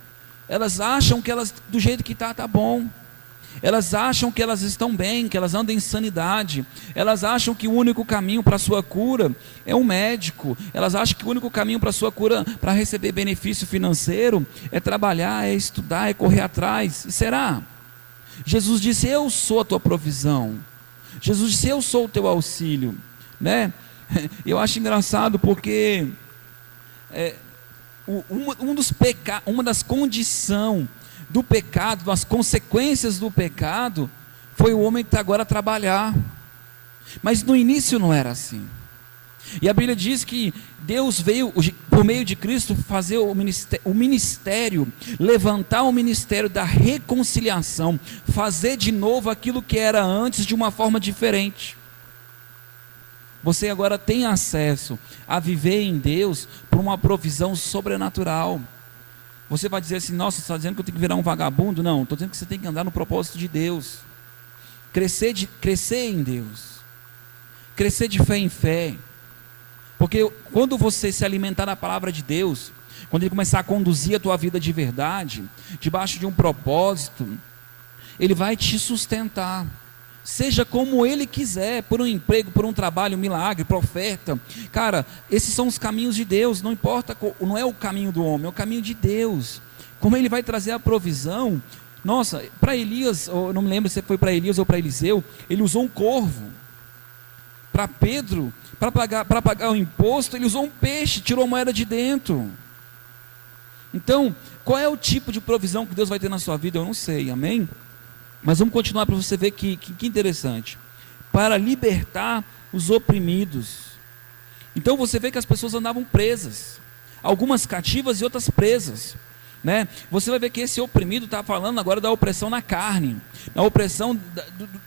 Elas acham que elas, do jeito que está bom. Elas acham que elas estão bem, que elas andam em sanidade. Elas acham que o único caminho para a sua cura é um médico. Elas acham que o único caminho para a sua cura, para receber benefício financeiro, é trabalhar, é estudar, é correr atrás. E será? Jesus disse, eu sou a tua provisão. Jesus disse, eu sou o teu auxílio, né? Eu acho engraçado porque uma das condições do pecado, das consequências do pecado, foi o homem que está agora a trabalhar. Mas no início não era assim. E a Bíblia diz que Deus veio, por meio de Cristo, fazer o ministério, levantar o ministério da reconciliação, fazer de novo aquilo que era antes de uma forma diferente. Você agora tem acesso a viver em Deus por uma provisão sobrenatural. Você vai dizer assim, nossa, você está dizendo que eu tenho que virar um vagabundo? Não, estou dizendo que você tem que andar no propósito de Deus. Crescer em Deus. Crescer de fé em fé. Porque quando você se alimentar da palavra de Deus, quando Ele começar a conduzir a tua vida de verdade, debaixo de um propósito, Ele vai te sustentar. Seja como Ele quiser, por um emprego, por um trabalho, um milagre, por oferta. Cara, esses são os caminhos de Deus, não importa, não é o caminho do homem, é o caminho de Deus. Como Ele vai trazer a provisão. Nossa, para Elias, eu não me lembro se foi para Elias ou para Eliseu, ele usou um corvo. Para Pedro, para pagar o imposto, ele usou um peixe, tirou a moeda de dentro. Então, qual é o tipo de provisão que Deus vai ter na sua vida? Eu não sei, amém? Mas vamos continuar para você ver que interessante. Para libertar os oprimidos. Então você vê que as pessoas andavam presas. Algumas cativas e outras presas. Né? Você vai ver que esse oprimido está falando agora da opressão na carne. Da opressão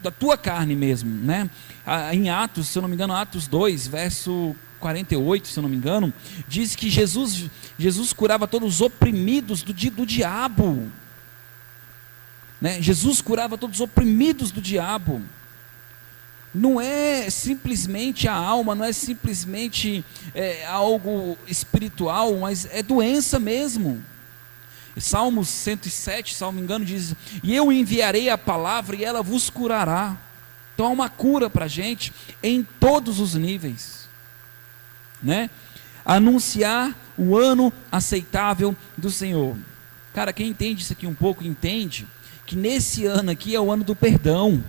da tua carne mesmo. Né? Em Atos, se eu não me engano, Atos 2, verso 48, se eu não me engano, diz que Jesus curava todos os oprimidos do diabo. Né? Jesus curava todos os oprimidos do diabo. não é simplesmente a alma, não é simplesmente algo espiritual, mas é doença mesmo. Salmos 107, se não me engano, diz: e eu enviarei a palavra e ela vos curará. Então há uma cura para a gente em todos os níveis, né? Anunciar o ano aceitável do Senhor. Cara, quem entende isso aqui um pouco, entende que nesse ano aqui é o ano do perdão.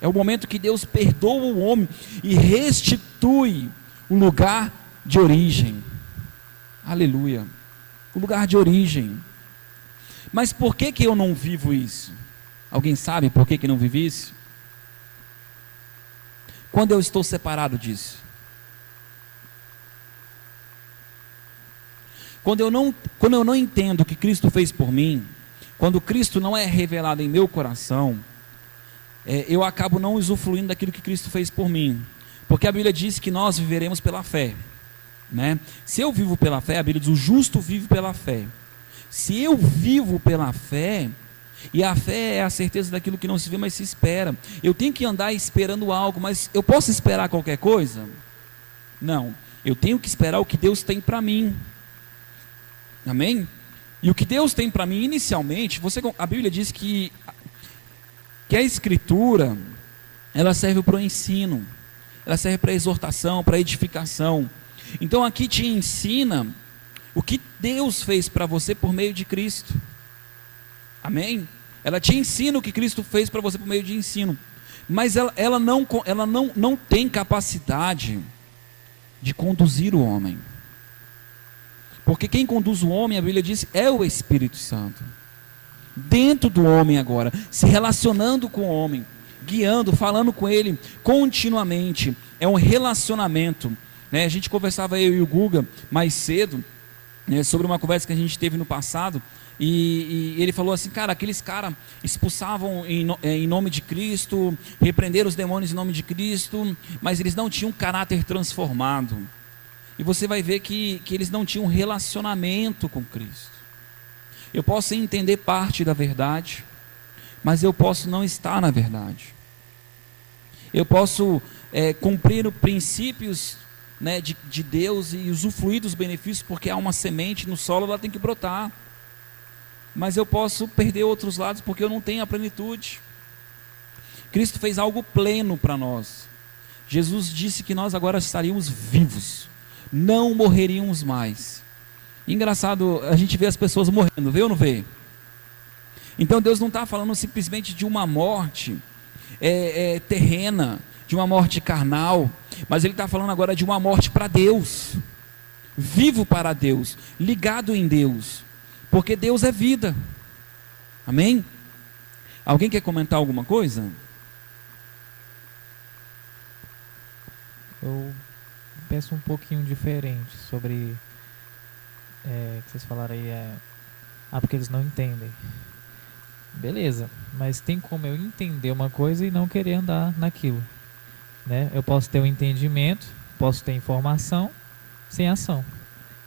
É o momento que Deus perdoa o homem e restitui o lugar de origem. Aleluia. O lugar de origem. Mas por que que eu não vivo isso? Alguém sabe por que que não vive isso? Quando eu estou separado disso? Quando eu não entendo o que Cristo fez por mim, quando Cristo não é revelado em meu coração, eu acabo não usufruindo daquilo que Cristo fez por mim. Porque a Bíblia diz que nós viveremos pela fé, né? Se eu vivo pela fé, a Bíblia diz: o justo vive pela fé. Se eu vivo pela fé, e a fé é a certeza daquilo que não se vê, mas se espera. Eu tenho que andar esperando algo, mas eu posso esperar qualquer coisa? Não, eu tenho que esperar o que Deus tem para mim. Amém? E o que Deus tem para mim inicialmente, a Bíblia diz que a Escritura, ela serve para o ensino, ela serve para a exortação, para a edificação. Então aqui te ensina o que Deus fez para você por meio de Cristo. Amém? Ela te ensina o que Cristo fez para você por meio de ensino. Mas ela não tem capacidade de conduzir o homem. Porque quem conduz o homem, a Bíblia diz, é o Espírito Santo. Dentro do homem agora, se relacionando com o homem, guiando, falando com ele continuamente. É um relacionamento, né? A gente conversava, eu e o Guga, mais cedo, né, sobre uma conversa que a gente teve no passado, e ele falou assim: cara, aqueles caras expulsavam em nome de Cristo, repreenderam os demônios em nome de Cristo, mas eles não tinham caráter transformado. E você vai ver que eles não tinham relacionamento com Cristo. Eu posso entender parte da verdade, mas eu posso não estar na verdade. Eu posso cumprir os princípios, né, de Deus e usufruir dos benefícios, porque há uma semente no solo, ela tem que brotar. Mas eu posso perder outros lados porque eu não tenho a plenitude. Cristo fez algo pleno para nós. Jesus disse que nós agora estaríamos vivos, não morreríamos mais. Engraçado, a gente vê as pessoas morrendo, vê ou não vê? Então Deus não está falando simplesmente de uma morte terrena, de uma morte carnal, mas Ele está falando agora de uma morte para Deus, vivo para Deus, ligado em Deus, porque Deus é vida. Amém? Alguém quer comentar alguma coisa? Eu penso um pouquinho diferente sobre que vocês falaram aí, porque eles não entendem. Beleza, mas tem como eu entender uma coisa e não querer andar naquilo, né? Eu posso ter um entendimento, posso ter informação sem ação.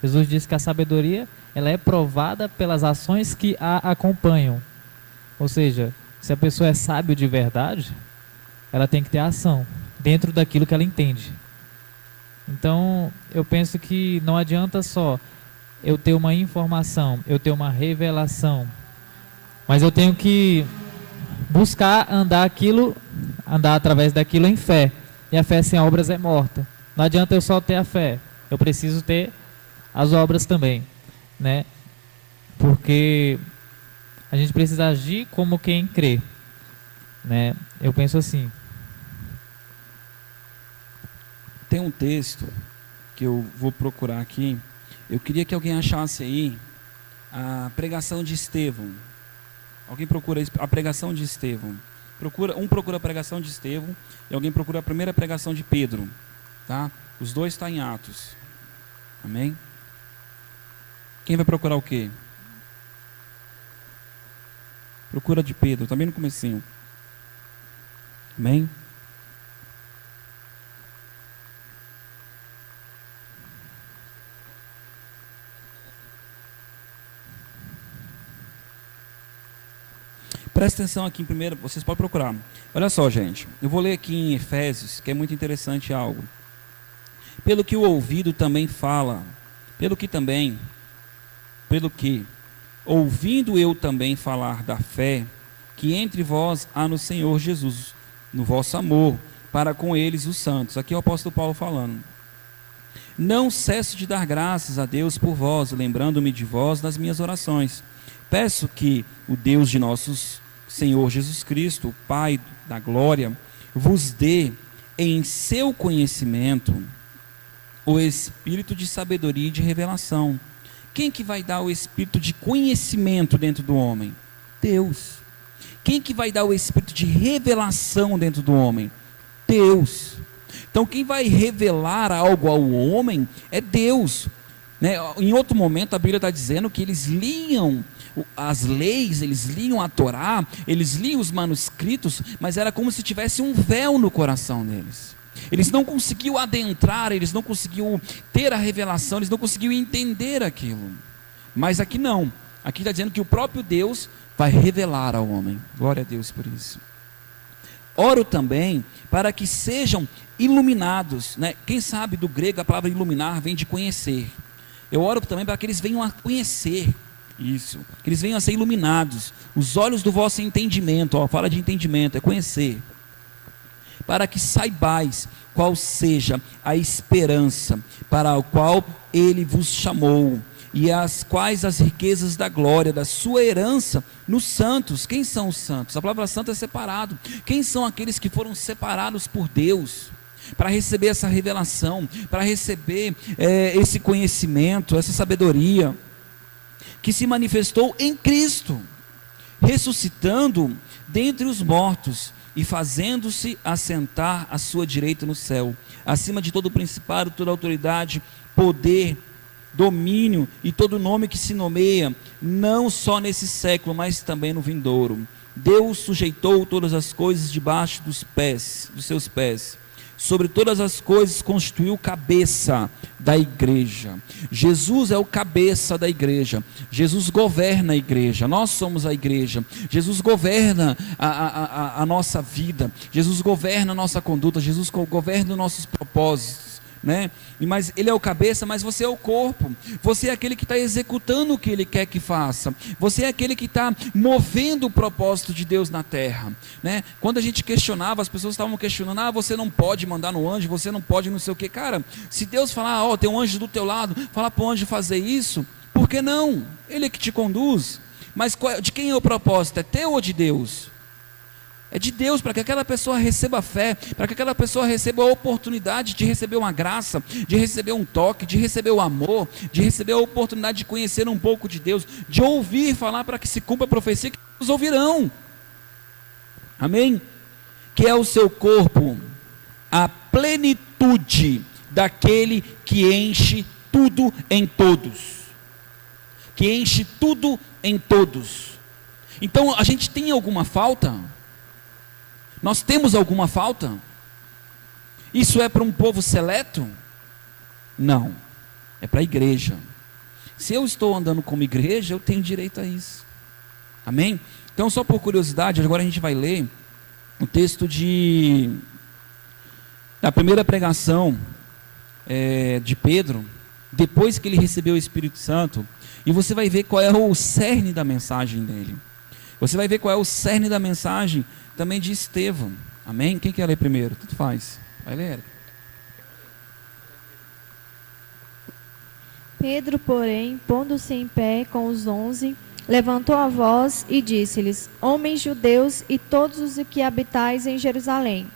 Jesus disse que a sabedoria, ela é provada pelas ações que a acompanham. Ou seja, se a pessoa é sábio de verdade, ela tem que ter ação dentro daquilo que ela entende. Então, eu penso que não adianta só eu ter uma informação, eu ter uma revelação, mas eu tenho que buscar andar através daquilo em fé. E a fé sem obras é morta. Não adianta eu só ter a fé, eu preciso ter as obras também, né? Porque a gente precisa agir como quem crê, né? Eu penso assim. Tem um texto que eu vou procurar aqui. Eu queria que alguém achasse aí a pregação de Estevão. Alguém procura a pregação de Estevão. Procura a pregação de Estevão e alguém procura a primeira pregação de Pedro, tá? Os dois estão em Atos. Amém? Quem vai procurar o quê? Procura de Pedro, também no comecinho. Amém? Presta atenção aqui em primeiro, vocês podem procurar. Olha só, gente, eu vou ler aqui em Efésios, que é muito interessante algo. Pelo que o ouvido também fala, pelo que, ouvindo eu também falar da fé, que entre vós há no Senhor Jesus, no vosso amor, para com eles os santos. Aqui é o apóstolo Paulo falando. Não cesso de dar graças a Deus por vós, lembrando-me de vós nas minhas orações. Peço que o Deus de nosso Senhor Jesus Cristo, o Pai da glória, vos dê em seu conhecimento o espírito de sabedoria e de revelação. Quem que vai dar o espírito de conhecimento dentro do homem? Deus. Quem que vai dar o espírito de revelação dentro do homem? Deus. Então quem vai revelar algo ao homem é Deus, né? Em outro momento a Bíblia está dizendo que eles liam as leis, eles liam a Torá, eles liam os manuscritos, mas era como se tivesse um véu no coração deles. Eles não conseguiam adentrar, eles não conseguiam ter a revelação, eles não conseguiam entender aquilo. Mas aqui não, aqui está dizendo que o próprio Deus vai revelar ao homem. Glória a Deus por isso. Oro também para que sejam iluminados, né? Quem sabe do grego a palavra iluminar vem de conhecer. Eu oro também para que eles venham a conhecer isso, que eles venham a ser iluminados, os olhos do vosso entendimento, ó, fala de entendimento, é conhecer, para que saibais qual seja a esperança para a qual ele vos chamou, e as quais as riquezas da glória, da sua herança nos santos. Quem são os santos? A palavra santo é separado. Quem são aqueles que foram separados por Deus para receber essa revelação, para receber esse conhecimento, essa sabedoria, que se manifestou em Cristo, ressuscitando dentre os mortos e fazendo-se assentar à sua direita no céu, acima de todo principado, toda autoridade, poder, domínio e todo nome que se nomeia, não só nesse século, mas também no vindouro. Deus sujeitou todas as coisas debaixo dos seus pés. Sobre todas as coisas constituiu cabeça da igreja. Jesus é o cabeça da igreja. Jesus governa a igreja. Nós somos a igreja. Jesus governa a nossa vida. Jesus governa a nossa conduta. Jesus governa os nossos propósitos, né? Mas ele é o cabeça, mas você é o corpo. Você é aquele que está executando o que ele quer que faça. Você é aquele que está movendo o propósito de Deus na terra, né? Quando a gente questionava, as pessoas estavam questionando: você não pode mandar no anjo, você não pode não sei o que. Cara, se Deus falar, tem um anjo do teu lado, falar para o anjo fazer isso, por que não? Ele é que te conduz. Mas de quem é o propósito? É teu ou de Deus? É de Deus, para que aquela pessoa receba fé, para que aquela pessoa receba a oportunidade de receber uma graça, de receber um toque, de receber o amor, de receber a oportunidade de conhecer um pouco de Deus, de ouvir falar para que se cumpra a profecia, que todos ouvirão. Amém? Que é o seu corpo, a plenitude daquele que enche tudo em todos. Que enche tudo em todos. Então, a gente tem alguma falta? Nós temos alguma falta? Isso é para um povo seleto? Não, é para a igreja. Se eu estou andando como igreja, eu tenho direito a isso. Amém? Então, só por curiosidade, agora a gente vai ler o texto da primeira pregação de Pedro, depois que ele recebeu o Espírito Santo, e você vai ver qual é o cerne da mensagem dele. Você vai ver qual é o cerne da mensagem também de Estevão. Amém? Quem quer ler primeiro? Tudo faz. Vai ler. Pedro, porém, pondo-se em pé com os 11, levantou a voz e disse-lhes: Homens judeus e todos os que habitais em Jerusalém,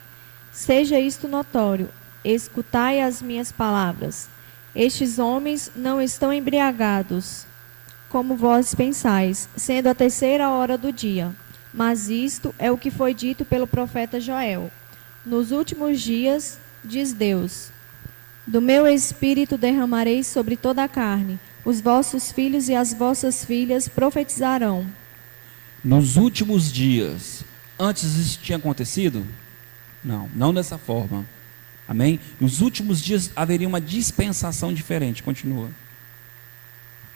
seja isto notório, escutai as minhas palavras. Estes homens não estão embriagados, como vós pensais, sendo a 3ª hora do dia. Mas isto é o que foi dito pelo profeta Joel. Nos últimos dias, diz Deus, do meu espírito derramarei sobre toda a carne. Os vossos filhos e as vossas filhas profetizarão. Nos últimos dias, antes isso tinha acontecido? Não, não dessa forma. Amém? Nos últimos dias haveria uma dispensação diferente. Continua.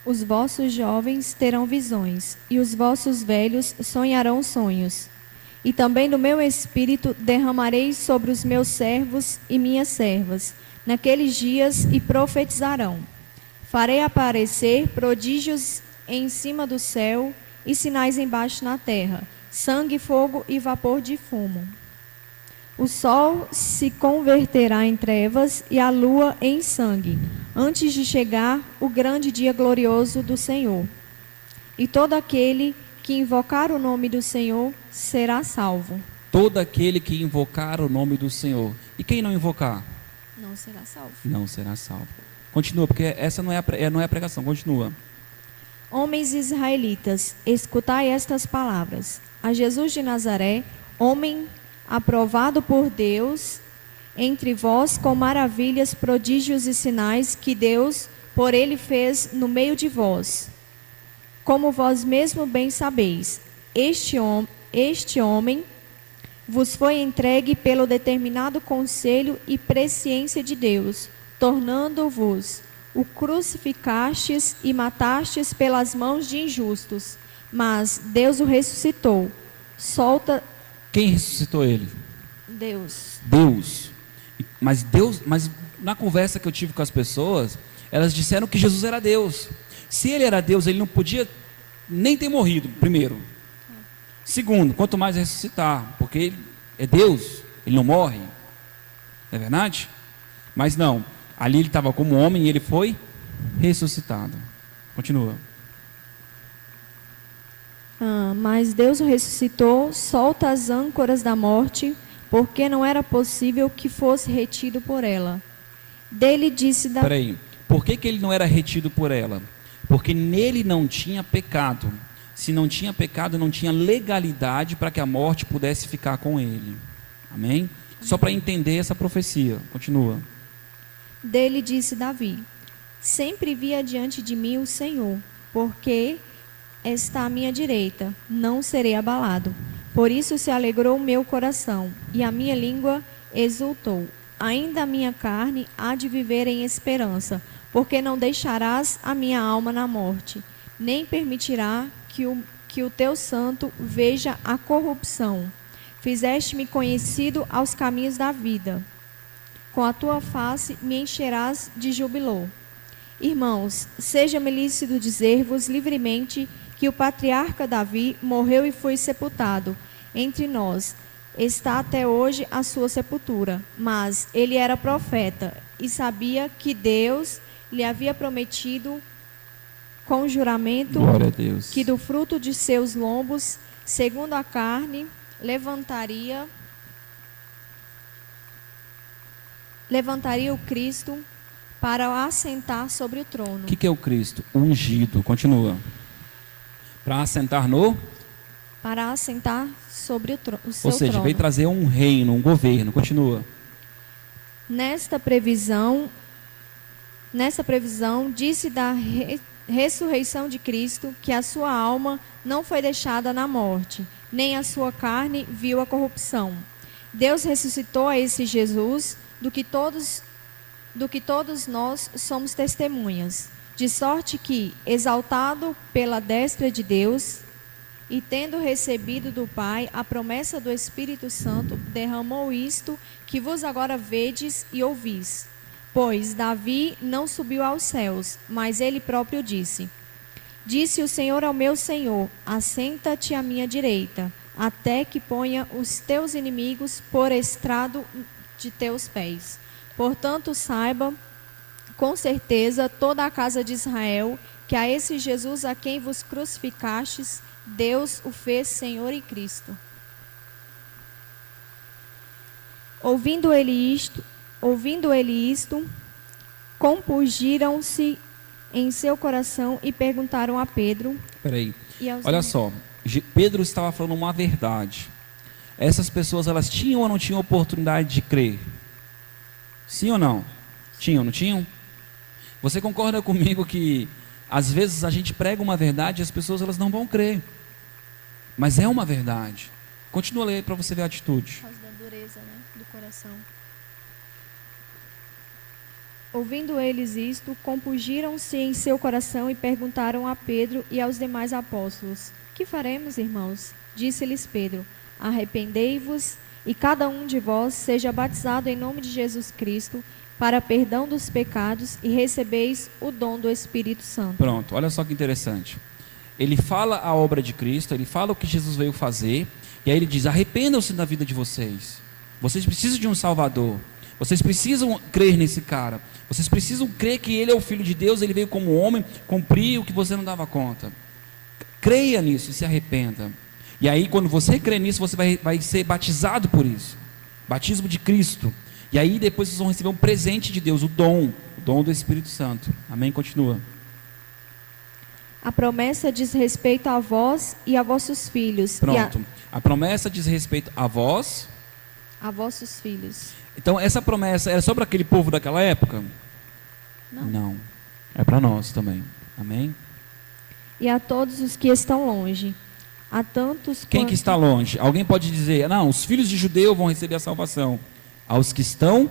os vossos jovens terão visões, e os vossos velhos sonharão sonhos. E também do meu espírito derramarei sobre os meus servos e minhas servas, naqueles dias, e profetizarão. Farei aparecer prodígios em cima do céu e sinais embaixo na terra, sangue, fogo e vapor de fumo. O sol se converterá em trevas e a lua em sangue, antes de chegar o grande dia glorioso do Senhor. E todo aquele que invocar o nome do Senhor será salvo. Todo aquele que invocar o nome do Senhor. E quem não invocar? Não será salvo. Não será salvo. Continua, porque essa não é a pregação. Continua. Homens israelitas, escutai estas palavras. A Jesus de Nazaré, homem aprovado por Deus entre vós com maravilhas, prodígios e sinais que Deus por ele fez no meio de vós. Como vós mesmo bem sabeis, este homem vos foi entregue pelo determinado conselho e presciência de Deus, tornando-vos o crucificastes e matastes pelas mãos de injustos, mas Deus o ressuscitou. Quem ressuscitou ele? Deus. Deus. Mas na conversa que eu tive com as pessoas, elas disseram que Jesus era Deus. Se ele era Deus, ele não podia nem ter morrido, primeiro. Segundo, quanto mais ressuscitar, porque ele é Deus, ele não morre. Não é verdade? Mas não, ali ele estava como homem e ele foi ressuscitado. Continua. Mas Deus o ressuscitou, solta as âncoras da morte, porque não era possível que fosse retido por ela. Dele disse da... Peraí, por que ele não era retido por ela? Porque nele não tinha pecado. Se não tinha pecado, não tinha legalidade para que a morte pudesse ficar com ele. Amém? Só para entender essa profecia. Continua. Dele disse Davi: sempre via diante de mim o Senhor, porque está à minha direita, não serei abalado. Por isso se alegrou o meu coração, e a minha língua exultou. Ainda a minha carne há de viver em esperança, porque não deixarás a minha alma na morte, nem permitirá que o teu santo veja a corrupção. Fizeste-me conhecido aos caminhos da vida. Com a tua face me encherás de júbilo. Irmãos, seja-me lícito dizer-vos livremente que o patriarca Davi morreu e foi sepultado. Entre nós está até hoje a sua sepultura, mas ele era profeta e sabia que Deus lhe havia prometido com juramento Glória a Deus. que do fruto de seus lombos, segundo a carne, levantaria o Cristo para o assentar sobre o trono. O que é o Cristo? O ungido. Continua. Para assentar no? Para assentar sobre o seu trono. Ou seja, veio trazer um reino, um governo. Continua. Nesta previsão, disse da ressurreição de Cristo que a sua alma não foi deixada na morte, nem a sua carne viu a corrupção. Deus ressuscitou a esse Jesus, do que todos nós somos testemunhas, de sorte que, exaltado pela destra de Deus, e tendo recebido do Pai a promessa do Espírito Santo, derramou isto que vos agora vedes e ouvis. Pois Davi não subiu aos céus, mas ele próprio disse: disse o Senhor ao meu Senhor, assenta-te à minha direita, até que ponha os teus inimigos por estrado de teus pés. Portanto, saiba com certeza toda a casa de Israel que a esse Jesus a quem vos crucificastes, Deus o fez Senhor e Cristo. Ouvindo ele isto, compungiram-se em seu coração e perguntaram a Pedro. Peraí, olha só, Pedro estava falando uma verdade. Essas pessoas, elas tinham ou não tinham oportunidade de crer? Sim ou não? Tinham, não tinham? Você concorda comigo que às vezes a gente prega uma verdade e as pessoas elas não vão crer? Mas é uma verdade. Continua a ler para você ver a atitude. Por causa da dureza, né, do coração. ouvindo eles isto, compungiram-se em seu coração e perguntaram a Pedro e aos demais apóstolos: Que faremos, irmãos? Disse-lhes Pedro: Arrependei-vos e cada um de vós seja batizado em nome de Jesus Cristo para perdão dos pecados e recebeis o dom do Espírito Santo. Pronto, olha só que interessante. Ele fala a obra de Cristo, ele fala o que Jesus veio fazer, e aí ele diz: arrependam-se da vida de vocês. Vocês precisam de um Salvador. Vocês precisam crer nesse cara. Vocês precisam crer que ele é o Filho de Deus, ele veio como homem, cumprir o que você não dava conta. Creia nisso e se arrependa. E aí, quando você crê nisso, você vai ser batizado por isso. Batismo de Cristo. E aí, depois vocês vão receber um presente de Deus, o dom do Espírito Santo. Amém? Continua. A promessa diz respeito a vós e a vossos filhos. Pronto. A promessa diz respeito a vós. A vossos filhos. Então, essa promessa era só para aquele povo daquela época? Não. É para nós também. Amém? E a todos os que estão longe. A tantos Quem quanto... que está longe? Alguém pode dizer: não, os filhos de judeu vão receber a salvação. Aos que estão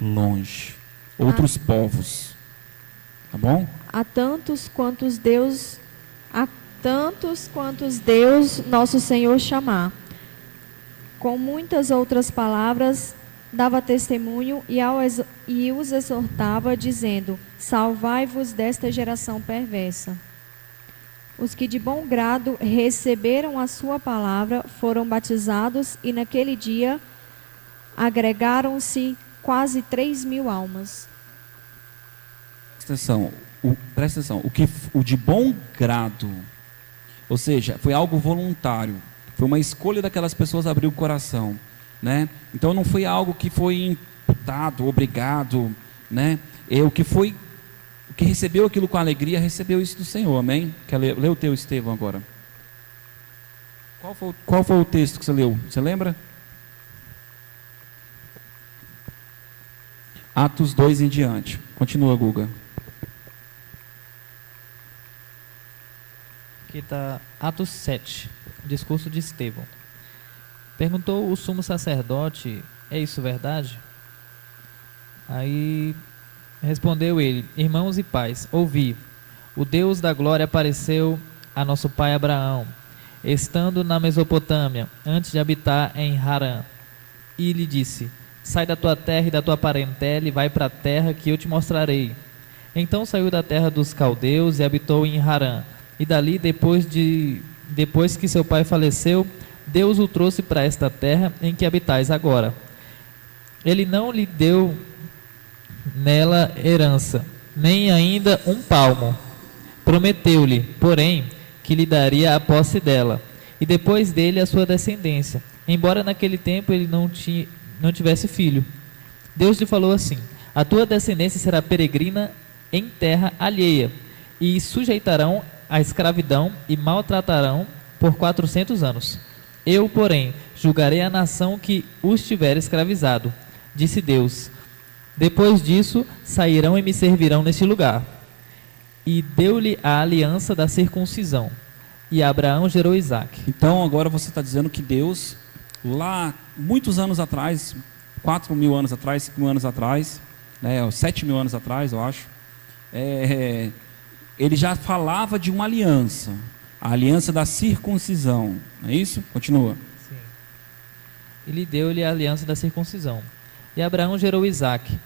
longe. Outros povos. Tá bom? A tantos quantos Deus, nosso Senhor, chamar. Com muitas outras palavras, dava testemunho e os exortava, dizendo: Salvai-vos desta geração perversa. Os que de bom grado receberam a sua palavra foram batizados, e naquele dia agregaram-se quase 3.000 almas. Presta atenção, o de bom grado, ou seja, foi algo voluntário, foi uma escolha daquelas pessoas abrir o coração, né? Então não foi algo que foi imputado, obrigado, né? O que recebeu aquilo com alegria, recebeu isso do Senhor, amém? Quer ler o teu, Estevão, agora? Qual foi o texto que você leu? Você lembra? Atos 2 em diante. Continua, Guga. Aqui está Atos 7, discurso de Estevão. Perguntou o sumo sacerdote: é isso verdade? Aí respondeu ele: irmãos e pais, ouvi. O Deus da glória apareceu a nosso pai Abraão, estando na Mesopotâmia, antes de habitar em Harã. E lhe disse: sai da tua terra e da tua parentela e vai para a terra que eu te mostrarei. Então saiu da terra dos caldeus e habitou em Harã. E dali, depois que seu pai faleceu, Deus o trouxe para esta terra em que habitais agora. Ele não lhe deu nela herança, nem ainda um palmo. Prometeu-lhe, porém, que lhe daria a posse dela, e depois dele a sua descendência, embora naquele tempo ele não tivesse filho. Deus lhe falou assim: a tua descendência será peregrina em terra alheia, e sujeitarão a escravidão e maltratarão por 400 anos. Eu, porém, julgarei a nação que os tiver escravizado, disse Deus. Depois disso, sairão e me servirão neste lugar. E deu-lhe a aliança da circuncisão. E Abraão gerou Isaque. Então, agora você está dizendo que Deus, lá, muitos anos atrás, 4.000 anos atrás, 5.000 anos atrás, 7.000 anos atrás, eu acho, ele já falava de uma aliança, a aliança da circuncisão, não é isso? Continua. Sim. Ele deu-lhe a aliança da circuncisão. E Abraão gerou Isaque,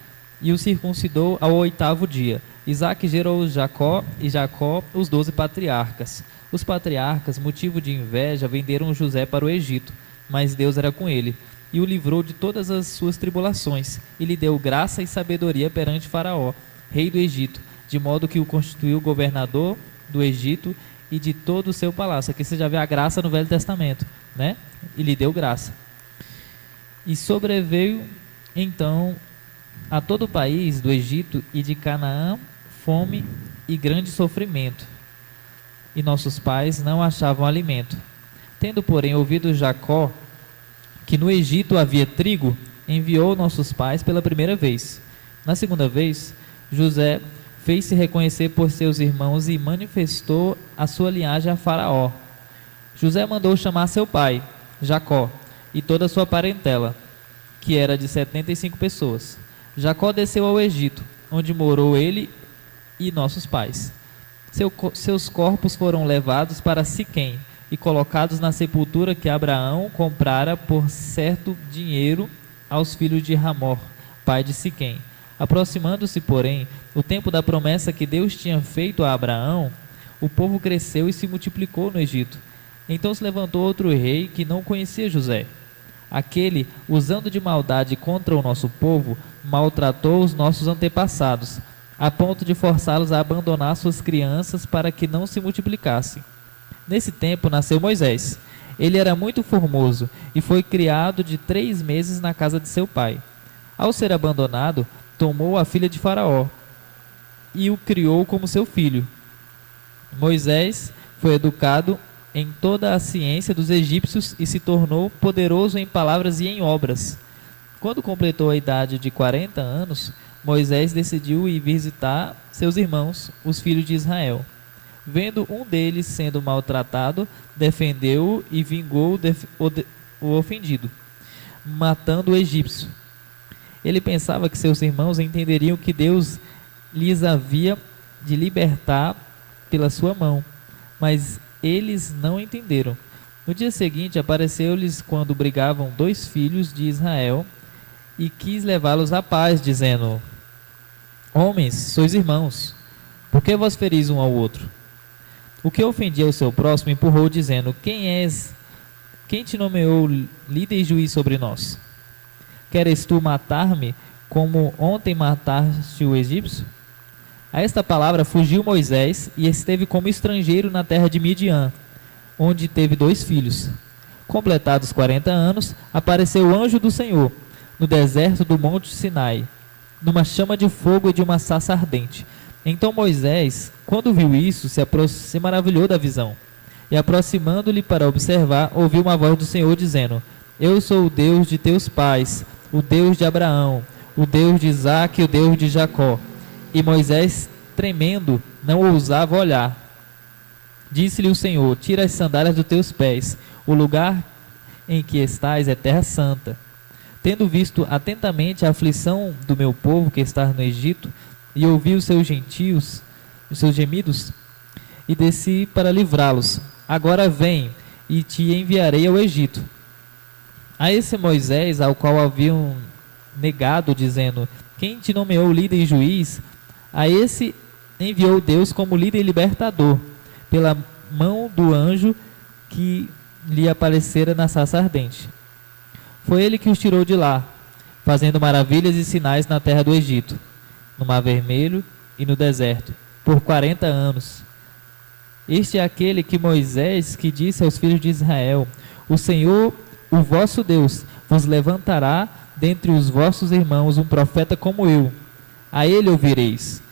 e o circuncidou ao 8º dia. Isaque gerou Jacó, e Jacó os 12 patriarcas. Os patriarcas, motivo de inveja, venderam José para o Egito, mas Deus era com ele, e o livrou de todas as suas tribulações, e lhe deu graça e sabedoria perante Faraó, rei do Egito, de modo que o constituiu governador do Egito e de todo o seu palácio. Aqui você já vê a graça no Velho Testamento, né? E lhe deu graça. E sobreveio, então, a todo o país do Egito e de Canaã fome e grande sofrimento. E nossos pais não achavam alimento. Tendo, porém, ouvido Jacó que no Egito havia trigo, enviou nossos pais pela primeira vez. Na segunda vez, José fez-se reconhecer por seus irmãos e manifestou a sua linhagem a Faraó. José mandou chamar seu pai, Jacó, e toda a sua parentela, que era de 75 pessoas. Jacó desceu ao Egito, onde morou ele e nossos pais. Seus corpos foram levados para Siquém e colocados na sepultura que Abraão comprara por certo dinheiro aos filhos de Hamor, pai de Siquém. Aproximando-se, porém, o tempo da promessa que Deus tinha feito a Abraão, o povo cresceu e se multiplicou no Egito. Então se levantou outro rei que não conhecia José. Aquele, usando de maldade contra o nosso povo, maltratou os nossos antepassados, a ponto de forçá-los a abandonar suas crianças para que não se multiplicassem. Nesse tempo nasceu Moisés. Ele era muito formoso e foi criado de 3 meses na casa de seu pai. Ao ser abandonado, tomou a filha de Faraó e o criou como seu filho. Moisés foi educado em toda a ciência dos egípcios e se tornou poderoso em palavras e em obras. Quando completou a idade de 40 anos, Moisés decidiu ir visitar seus irmãos, os filhos de Israel. Vendo um deles sendo maltratado, defendeu-o e vingou o ofendido, matando o egípcio. Ele pensava que seus irmãos entenderiam que Deus lhes havia de libertar pela sua mão, mas eles não entenderam. No dia seguinte, apareceu-lhes quando brigavam 2 filhos de Israel e quis levá-los à paz, dizendo: Homens, sois irmãos, por que vos feris um ao outro? O que ofendia o seu próximo empurrou, dizendo: Quem és? Quem te nomeou líder e juiz sobre nós? Queres tu matar-me, como ontem mataste o egípcio? A esta palavra fugiu Moisés e esteve como estrangeiro na terra de Midian, onde teve 2 filhos. Completados 40 anos, apareceu o anjo do Senhor, no deserto do monte Sinai, numa chama de fogo e de uma sarça ardente. Então Moisés, quando viu isso, se maravilhou da visão. E aproximando-lhe para observar, ouviu uma voz do Senhor dizendo: Eu sou o Deus de teus pais, o Deus de Abraão, o Deus de Isaque e o Deus de Jacó. E Moisés, tremendo, não ousava olhar. Disse-lhe o Senhor: Tira as sandálias dos teus pés, o lugar em que estás é terra santa. Tendo visto atentamente a aflição do meu povo que está no Egito, e ouvi os seus gentios, os seus gemidos, e desci para livrá-los. Agora vem, e te enviarei ao Egito. A esse Moisés, ao qual haviam negado, dizendo: Quem te nomeou líder e juiz? A esse enviou Deus como líder e libertador, pela mão do anjo que lhe aparecera na sarça ardente. Foi ele que os tirou de lá, fazendo maravilhas e sinais na terra do Egito, no Mar Vermelho e no deserto, por 40 anos. Este é aquele que Moisés que disse aos filhos de Israel: O Senhor, o vosso Deus, vos levantará dentre os vossos irmãos um profeta como eu. A ele ouvireis.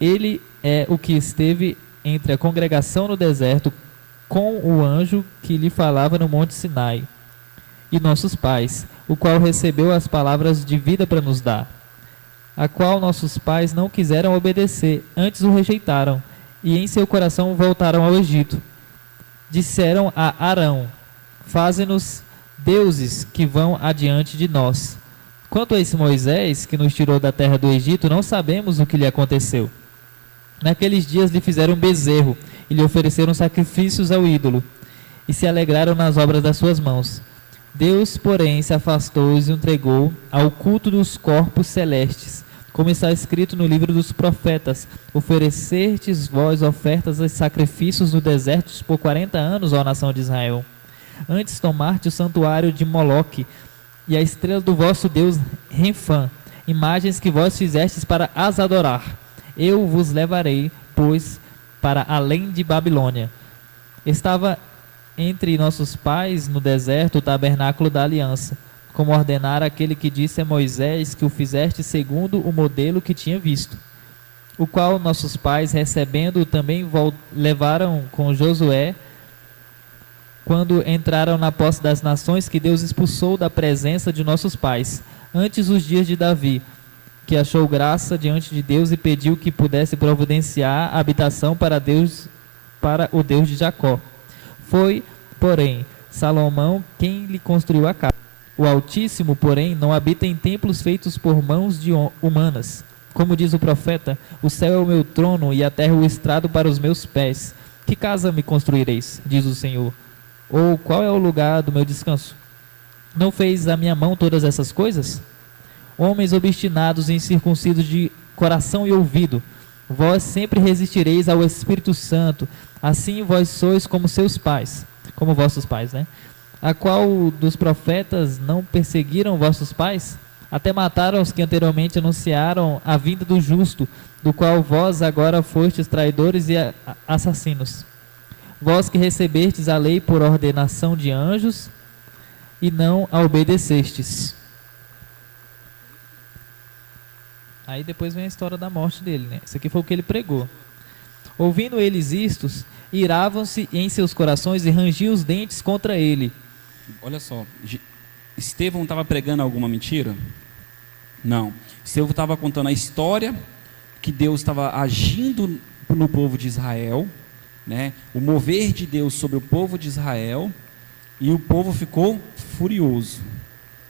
Ele é o que esteve entre a congregação no deserto com o anjo que lhe falava no monte Sinai, e nossos pais, o qual recebeu as palavras de vida para nos dar, a qual nossos pais não quiseram obedecer, antes o rejeitaram, e em seu coração voltaram ao Egito. Disseram a Arão: Faze-nos deuses que vão adiante de nós. Quanto a esse Moisés, que nos tirou da terra do Egito, não sabemos o que lhe aconteceu. Naqueles dias lhe fizeram um bezerro, e lhe ofereceram sacrifícios ao ídolo, e se alegraram nas obras das suas mãos. Deus, porém, se afastou e o entregou ao culto dos corpos celestes, como está escrito no livro dos profetas: Oferecertes vós ofertas e sacrifícios no deserto por 40 anos, ó nação de Israel. Antes tomaste o santuário de Moloque e a estrela do vosso Deus Renfã, imagens que vós fizestes para as adorar. Eu vos levarei, pois, para além de Babilônia. Estava entre nossos pais no deserto o tabernáculo da aliança, como ordenara aquele que disse a Moisés que o fizeste segundo o modelo que tinha visto, o qual nossos pais, recebendo, também levaram com Josué, quando entraram na posse das nações que Deus expulsou da presença de nossos pais, antes os dias de Davi, que achou graça diante de Deus e pediu que pudesse providenciar a habitação para o Deus de Jacó. Foi, porém, Salomão quem lhe construiu a casa. O Altíssimo, porém, não habita em templos feitos por mãos humanas, Como diz o profeta, o céu é o meu trono e a terra o estrado para os meus pés. Que casa me construireis, diz o Senhor? Ou qual é o lugar do meu descanso? Não fez a minha mão todas essas coisas? Homens obstinados e incircuncisos de coração e ouvido, vós sempre resistireis ao Espírito Santo, assim vós sois como seus pais, como vossos pais, né? A qual dos profetas não perseguiram vossos pais? Até mataram os que anteriormente anunciaram a vinda do justo, do qual vós agora fostes traidores e assassinos. Vós que recebestes a lei por ordenação de anjos e não a obedecestes. Aí depois vem a história da morte dele, né? Isso aqui foi o que ele pregou. Ouvindo eles istos, iravam-se em seus corações e rangiam os dentes contra ele. Olha só, Estevão estava pregando alguma mentira? Não. Estevão estava contando a história que Deus estava agindo no povo de Israel, né? O mover de Deus sobre o povo de Israel, e o povo ficou furioso.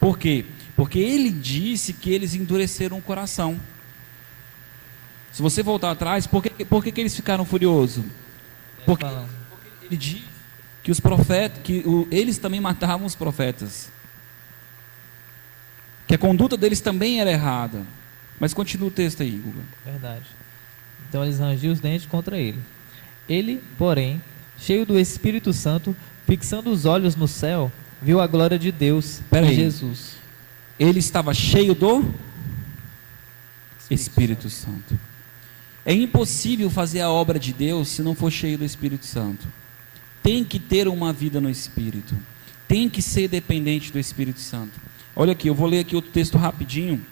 Por quê? Porque ele disse que eles endureceram o coração. Se você voltar atrás, por que eles ficaram furiosos? Porque ele disse que os profetas, eles também matavam os profetas, que a conduta deles também era errada. Mas continua o texto aí, Guga. Verdade. Então eles rangiam os dentes contra ele. Ele, porém, cheio do Espírito Santo, fixando os olhos no céu, viu a glória de Deus e Jesus. Ele estava cheio do Espírito Santo. É impossível fazer a obra de Deus se não for cheio do Espírito Santo. Tem que ter uma vida no Espírito. Tem que ser dependente do Espírito Santo. Olha aqui, eu vou ler aqui outro texto rapidinho,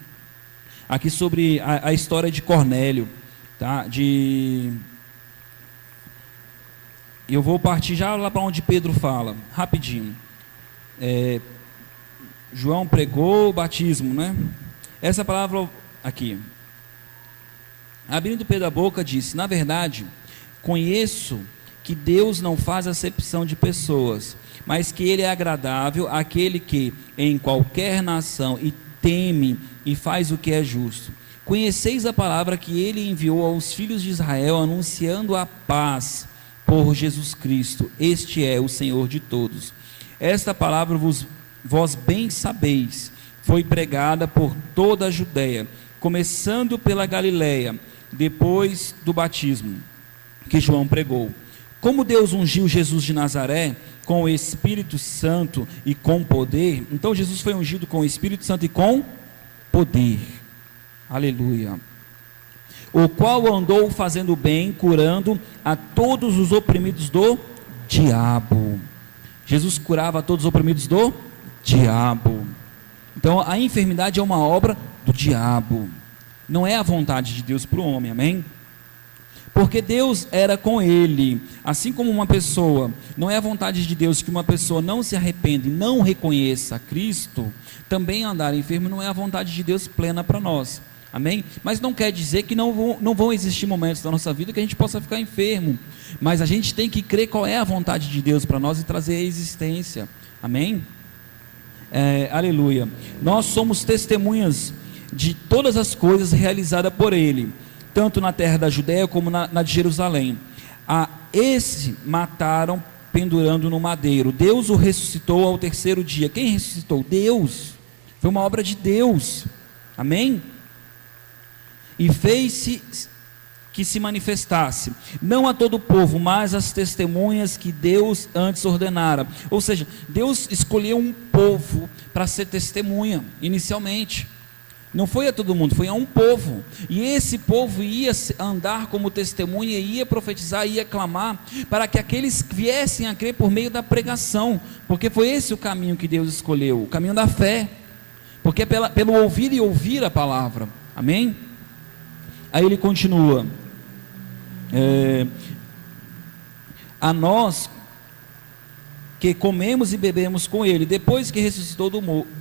aqui sobre a história de Cornélio, tá? Eu vou partir já lá para onde Pedro fala, rapidinho. João pregou o batismo, né? Essa palavra aqui, abrindo Pedro a boca, disse: na verdade, conheço que Deus não faz acepção de pessoas, mas que Ele é agradável àquele que, em qualquer nação, e teme e faz o que é justo. Conheceis a palavra que Ele enviou aos filhos de Israel, anunciando a paz por Jesus Cristo. Este é o Senhor de todos. Esta palavra vós bem sabeis, foi pregada por toda a Judeia, começando pela Galileia, depois do batismo que João pregou. Como Deus ungiu Jesus de Nazaré com o Espírito Santo e com poder, então Jesus foi ungido com o Espírito Santo e com poder. Aleluia. O qual andou fazendo bem, curando a todos os oprimidos do diabo. Jesus curava a todos os oprimidos do diabo. Então a enfermidade é uma obra do diabo, não é a vontade de Deus para o homem, amém? Porque Deus era com ele. Assim como uma pessoa, não é a vontade de Deus que uma pessoa não se arrependa e não reconheça Cristo, também andar enfermo não é a vontade de Deus plena para nós, amém? Mas não quer dizer que não vão existir momentos da nossa vida que a gente possa ficar enfermo, mas a gente tem que crer qual é a vontade de Deus para nós e trazer a existência, amém? Aleluia. Nós somos testemunhas de todas as coisas realizadas por Ele, tanto na terra da Judéia como na de Jerusalém. Esse mataram pendurando no madeiro. Deus o ressuscitou ao terceiro dia. Quem ressuscitou? Deus. Foi uma obra de Deus, amém? E fez-se que se manifestasse, não a todo o povo, mas às testemunhas que Deus antes ordenara. Ou seja, Deus escolheu um povo para ser testemunha, inicialmente. Não foi a todo mundo, foi a um povo. E esse povo ia andar como testemunha, ia profetizar, ia clamar, para que aqueles viessem a crer por meio da pregação. Porque foi esse o caminho que Deus escolheu, o caminho da fé. Porque é pelo ouvir e ouvir a palavra, amém? Aí ele continua: a nós que comemos e bebemos com ele, depois que ressuscitou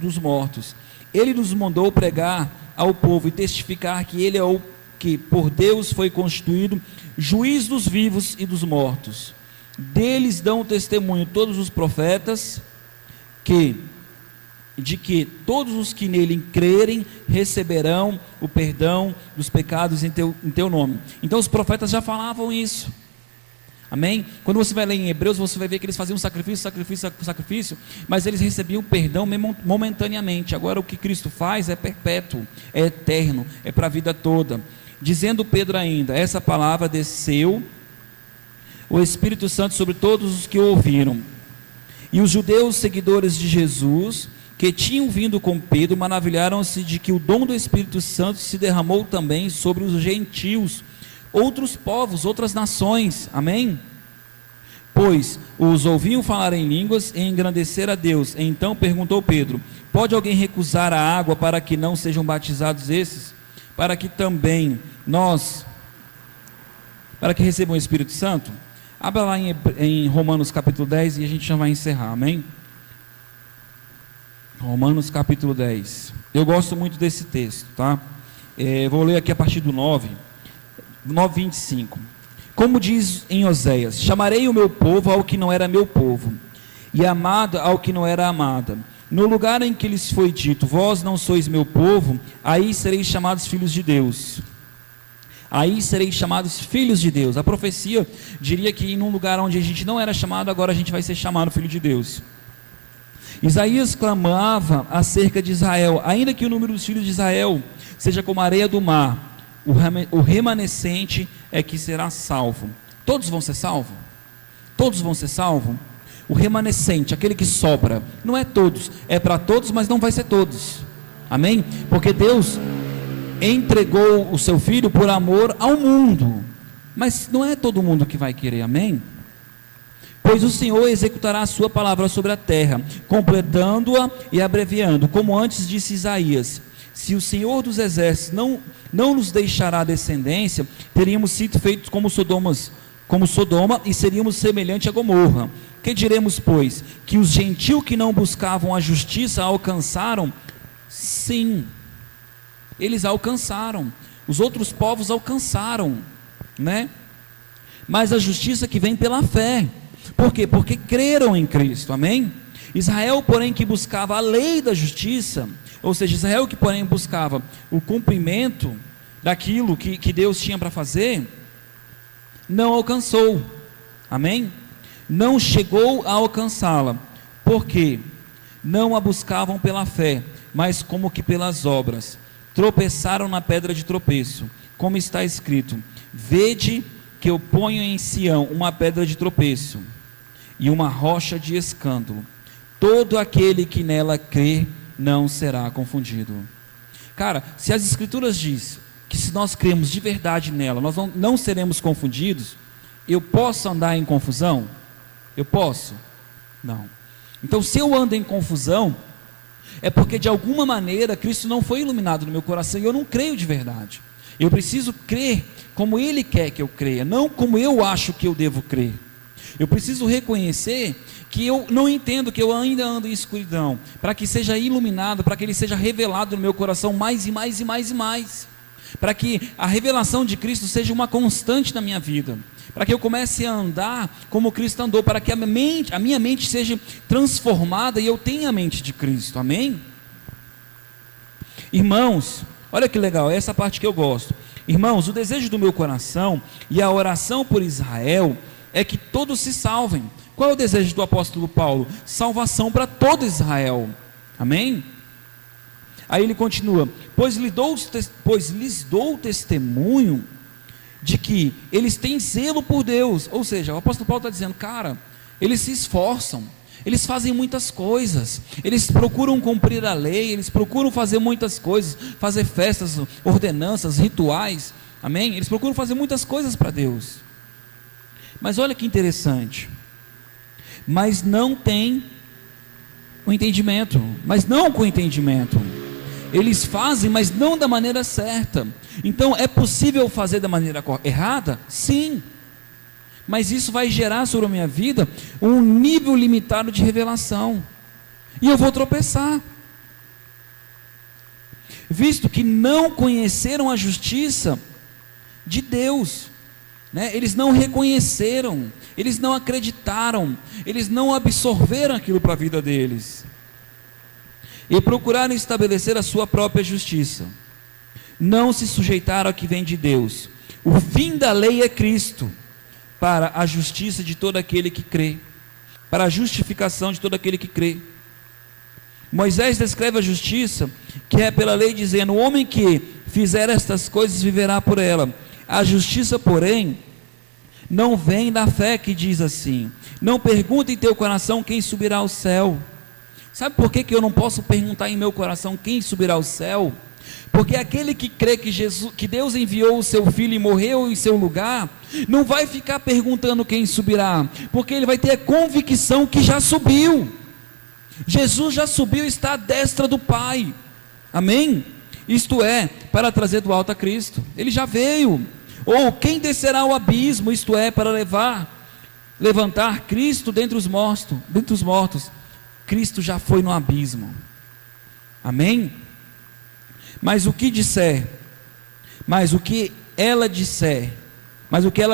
dos mortos, ele nos mandou pregar ao povo e testificar que ele é o que por Deus foi constituído juiz dos vivos e dos mortos. Deles dão testemunho todos os profetas que de que todos os que nele crerem receberão o perdão dos pecados em teu nome. Então os profetas já falavam isso. Amém? Quando você vai ler em Hebreus, você vai ver que eles faziam sacrifício, mas eles recebiam perdão momentaneamente. Agora o que Cristo faz é perpétuo, é eterno, é para a vida toda. Dizendo Pedro ainda, essa palavra desceu o Espírito Santo sobre todos os que o ouviram. E os judeus seguidores de Jesus, que tinham vindo com Pedro, maravilharam-se de que o dom do Espírito Santo se derramou também sobre os gentios, outros povos, outras nações. Amém? Pois os ouviam falar em línguas e engrandecer a Deus. Então perguntou Pedro: pode alguém recusar a água para que não sejam batizados esses? Para que também para que recebam o Espírito Santo? Abra lá em Romanos capítulo 10 e a gente já vai encerrar, amém? Romanos capítulo 10. Eu gosto muito desse texto, tá? Vou ler aqui a partir do 9:25. Como diz em Oséias: chamarei o meu povo ao que não era meu povo, e amada ao que não era amada. No lugar em que lhes foi dito: vós não sois meu povo, aí sereis chamados filhos de Deus. Aí sereis chamados filhos de Deus. A profecia diria que em um lugar onde a gente não era chamado, agora a gente vai ser chamado filho de Deus. Isaías clamava acerca de Israel: ainda que o número dos filhos de Israel seja como a areia do mar, o remanescente é que será salvo. Todos vão ser salvos? Todos vão ser salvos? O remanescente, aquele que sobra, não é todos, é para todos, mas não vai ser todos. Amém? Porque Deus entregou o seu Filho por amor ao mundo, mas não é todo mundo que vai querer. Amém? Pois o Senhor executará a sua palavra sobre a terra, completando-a e abreviando, como antes disse Isaías: se o Senhor dos exércitos não nos deixará descendência, teríamos sido feitos como Sodoma e seríamos semelhante a Gomorra. Que diremos, pois? Que os gentios que não buscavam a justiça alcançaram? Sim, eles alcançaram. Os outros povos alcançaram, né? Mas a justiça que vem pela fé. Por quê? Porque creram em Cristo. Amém? Israel, porém, que buscava a lei da justiça, ou seja, Israel que, porém, buscava o cumprimento daquilo que Deus tinha para fazer, não alcançou. Amém? Não chegou a alcançá-la. Por quê? Não a buscavam pela fé, mas como que pelas obras. Tropeçaram na pedra de tropeço, como está escrito: vede que eu ponho em Sião uma pedra de tropeço e uma rocha de escândalo. Todo aquele que nela crê não será confundido. Cara, se as escrituras dizem que se nós cremos de verdade nela, nós não seremos confundidos, eu posso andar em confusão? Eu posso? Não. Então, se eu ando em confusão, é porque de alguma maneira Cristo não foi iluminado no meu coração e eu não creio de verdade. Eu preciso crer como Ele quer que eu creia, não como eu acho que eu devo crer. Eu preciso reconhecer que eu não entendo, que eu ainda ando em escuridão, para que seja iluminado, para que Ele seja revelado no meu coração mais e mais e mais e mais, para que a revelação de Cristo seja uma constante na minha vida, para que eu comece a andar como Cristo andou, para que a minha mente seja transformada e eu tenha a mente de Cristo. Amém? Irmãos, olha que legal, essa parte que eu gosto. Irmãos, o desejo do meu coração e a oração por Israel é que todos se salvem. Qual é o desejo do apóstolo Paulo? Salvação para todo Israel. Amém? Aí ele continua: pois lhes dou testemunho de que eles têm zelo por Deus. Ou seja, o apóstolo Paulo está dizendo: cara, eles se esforçam, eles fazem muitas coisas, eles procuram cumprir a lei, eles procuram fazer muitas coisas, fazer festas, ordenanças, rituais, amém? Eles procuram fazer muitas coisas para Deus, mas olha que interessante, mas não tem o entendimento, mas não com entendimento. Eles fazem, mas não da maneira certa. Então, é possível fazer da maneira errada? Sim. Mas isso vai gerar sobre a minha vida um nível limitado de revelação. E eu vou tropeçar. Visto que não conheceram a justiça de Deus, né? Eles não reconheceram, eles não acreditaram, eles não absorveram aquilo para a vida deles. e procuraram estabelecer a sua própria justiça. Não se sujeitaram ao que vem de Deus. O fim da lei é Cristo, para a justiça de todo aquele que crê, para a justificação de todo aquele que crê. Moisés descreve a justiça, que é pela lei, dizendo: o homem que fizer estas coisas viverá por ela. A justiça, porém, não vem da fé, que diz assim: não pergunta em teu coração quem subirá ao céu. Sabe por que eu não posso perguntar em meu coração quem subirá ao céu? Porque aquele que crê que Deus enviou o seu filho e morreu em seu lugar, não vai ficar perguntando quem subirá, porque ele vai ter a convicção que já subiu. Jesus já subiu e está à destra do Pai, amém? Isto é, para trazer do alto a Cristo, ele já veio. Ou quem descerá ao abismo, isto é, para levantar Cristo dentre os mortos. Cristo já foi no abismo, amém? Mas o que ela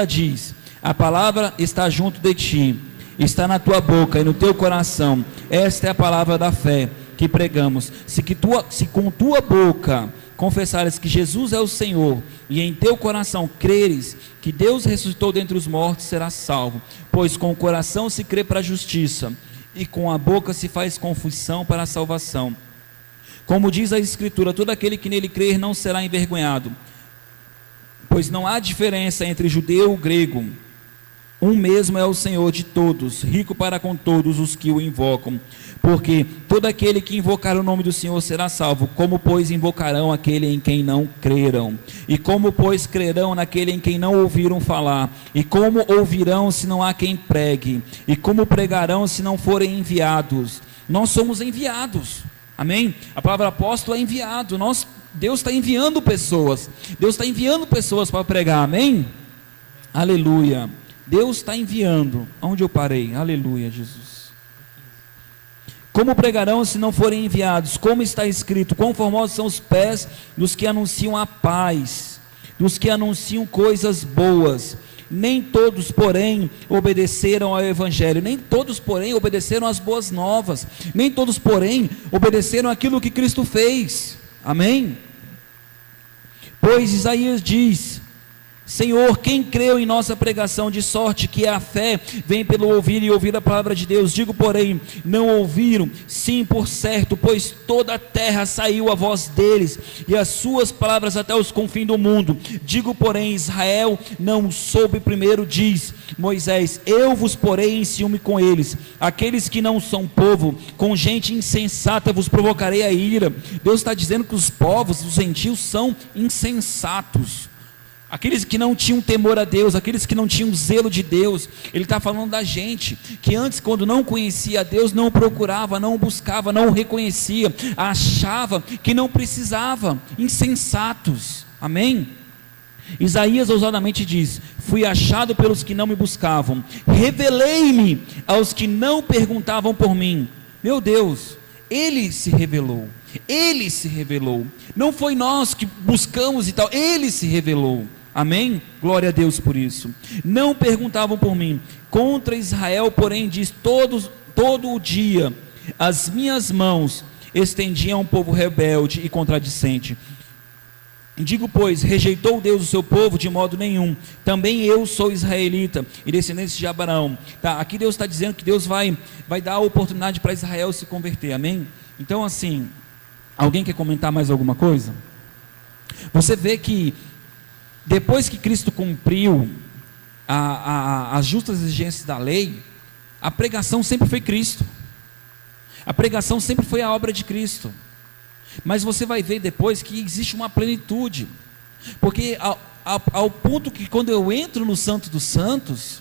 diz, a palavra está junto de ti, está na tua boca e no teu coração. Esta é a palavra da fé que pregamos. Se com tua boca confessares que Jesus é o Senhor, e em teu coração creres que Deus ressuscitou dentre os mortos, serás salvo. Pois com o coração se crê para a justiça, e com a boca se faz confissão para a salvação. Como diz a Escritura: todo aquele que nele crer não será envergonhado. Pois não há diferença entre judeu e grego, um mesmo é o Senhor de todos, rico para com todos os que o invocam. Porque todo aquele que invocar o nome do Senhor será salvo. Como, pois, invocarão aquele em quem não creram? E como, pois, crerão naquele em quem não ouviram falar? E como ouvirão se não há quem pregue? E como pregarão se não forem enviados? Nós somos enviados, amém? A palavra apóstolo é enviado. Deus está enviando pessoas. Deus está enviando pessoas para pregar, amém? Aleluia. Deus está enviando. Onde eu parei? Aleluia, Jesus. Como pregarão se não forem enviados? Como está escrito: quão formosos são os pés dos que anunciam a paz, dos que anunciam coisas boas. Nem todos, porém, obedeceram ao Evangelho. Nem todos, porém, obedeceram às boas novas. Nem todos, porém, obedeceram aquilo que Cristo fez. Amém? Pois Isaías diz: Senhor, quem creu em nossa pregação? De sorte que a fé vem pelo ouvir, e ouvir a palavra de Deus. Digo, porém, não ouviram. Sim, por certo, pois toda a terra saiu a voz deles, e as suas palavras até os confins do mundo. Digo, porém, Israel não soube primeiro. Diz Moisés: eu vos porei em ciúme com eles. Aqueles que não são povo, com gente insensata vos provocarei a ira. Deus está dizendo que os povos, os gentios, são insensatos. Aqueles que não tinham temor a Deus, aqueles que não tinham zelo de Deus. Ele está falando da gente, que antes, quando não conhecia a Deus, não procurava, não buscava, não reconhecia, achava que não precisava, insensatos, amém? Isaías ousadamente diz: fui achado pelos que não me buscavam, revelei-me aos que não perguntavam por mim. Meu Deus, Ele se revelou, não foi nós que buscamos e tal, Ele se revelou. Amém? Glória a Deus por isso. Não perguntavam por mim. Contra Israel, porém, diz: todo o dia as minhas mãos estendiam a um povo rebelde e contradicente. Digo, pois, rejeitou Deus o seu povo? De modo nenhum. Também eu sou israelita e descendente de Abraão. Aqui Deus está dizendo que Deus vai dar a oportunidade para Israel se converter. Amém? Então, assim, alguém quer comentar mais alguma coisa? Você vê que depois que Cristo cumpriu as justas exigências da lei, a pregação sempre foi Cristo, a pregação sempre foi a obra de Cristo. Mas você vai ver depois que existe uma plenitude, porque ao ponto que quando eu entro no Santo dos Santos,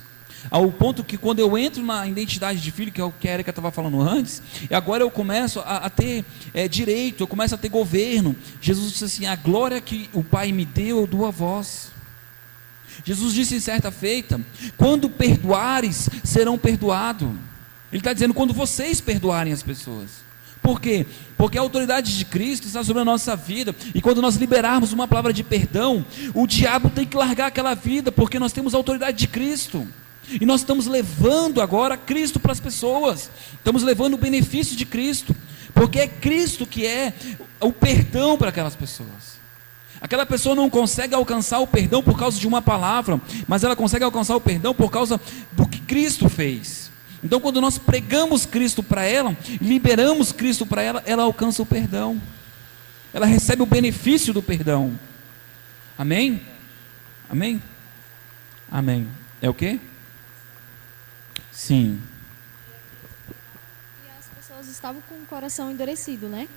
ao ponto que quando eu entro na identidade de filho, que é o que a Erika estava falando antes, e agora eu começo a ter direito, eu começo a ter governo. Jesus disse assim: a glória que o Pai me deu, eu dou a vós. Jesus disse em certa feita: quando perdoares, serão perdoados. Ele está dizendo: quando vocês perdoarem as pessoas. Por quê? Porque a autoridade de Cristo está sobre a nossa vida, e quando nós liberarmos uma palavra de perdão, o diabo tem que largar aquela vida, porque nós temos a autoridade de Cristo. E nós estamos levando agora Cristo para as pessoas, estamos levando o benefício de Cristo. Porque é Cristo que é o perdão para aquelas pessoas. Aquela pessoa não consegue alcançar o perdão por causa de uma palavra, mas ela consegue alcançar o perdão por causa do que Cristo fez. Então, quando nós pregamos Cristo para ela, liberamos Cristo para ela, ela alcança o perdão. Ela recebe o benefício do perdão. Amém? Amém? Amém. É o quê? Sim. E as pessoas estavam com o coração endurecido, né?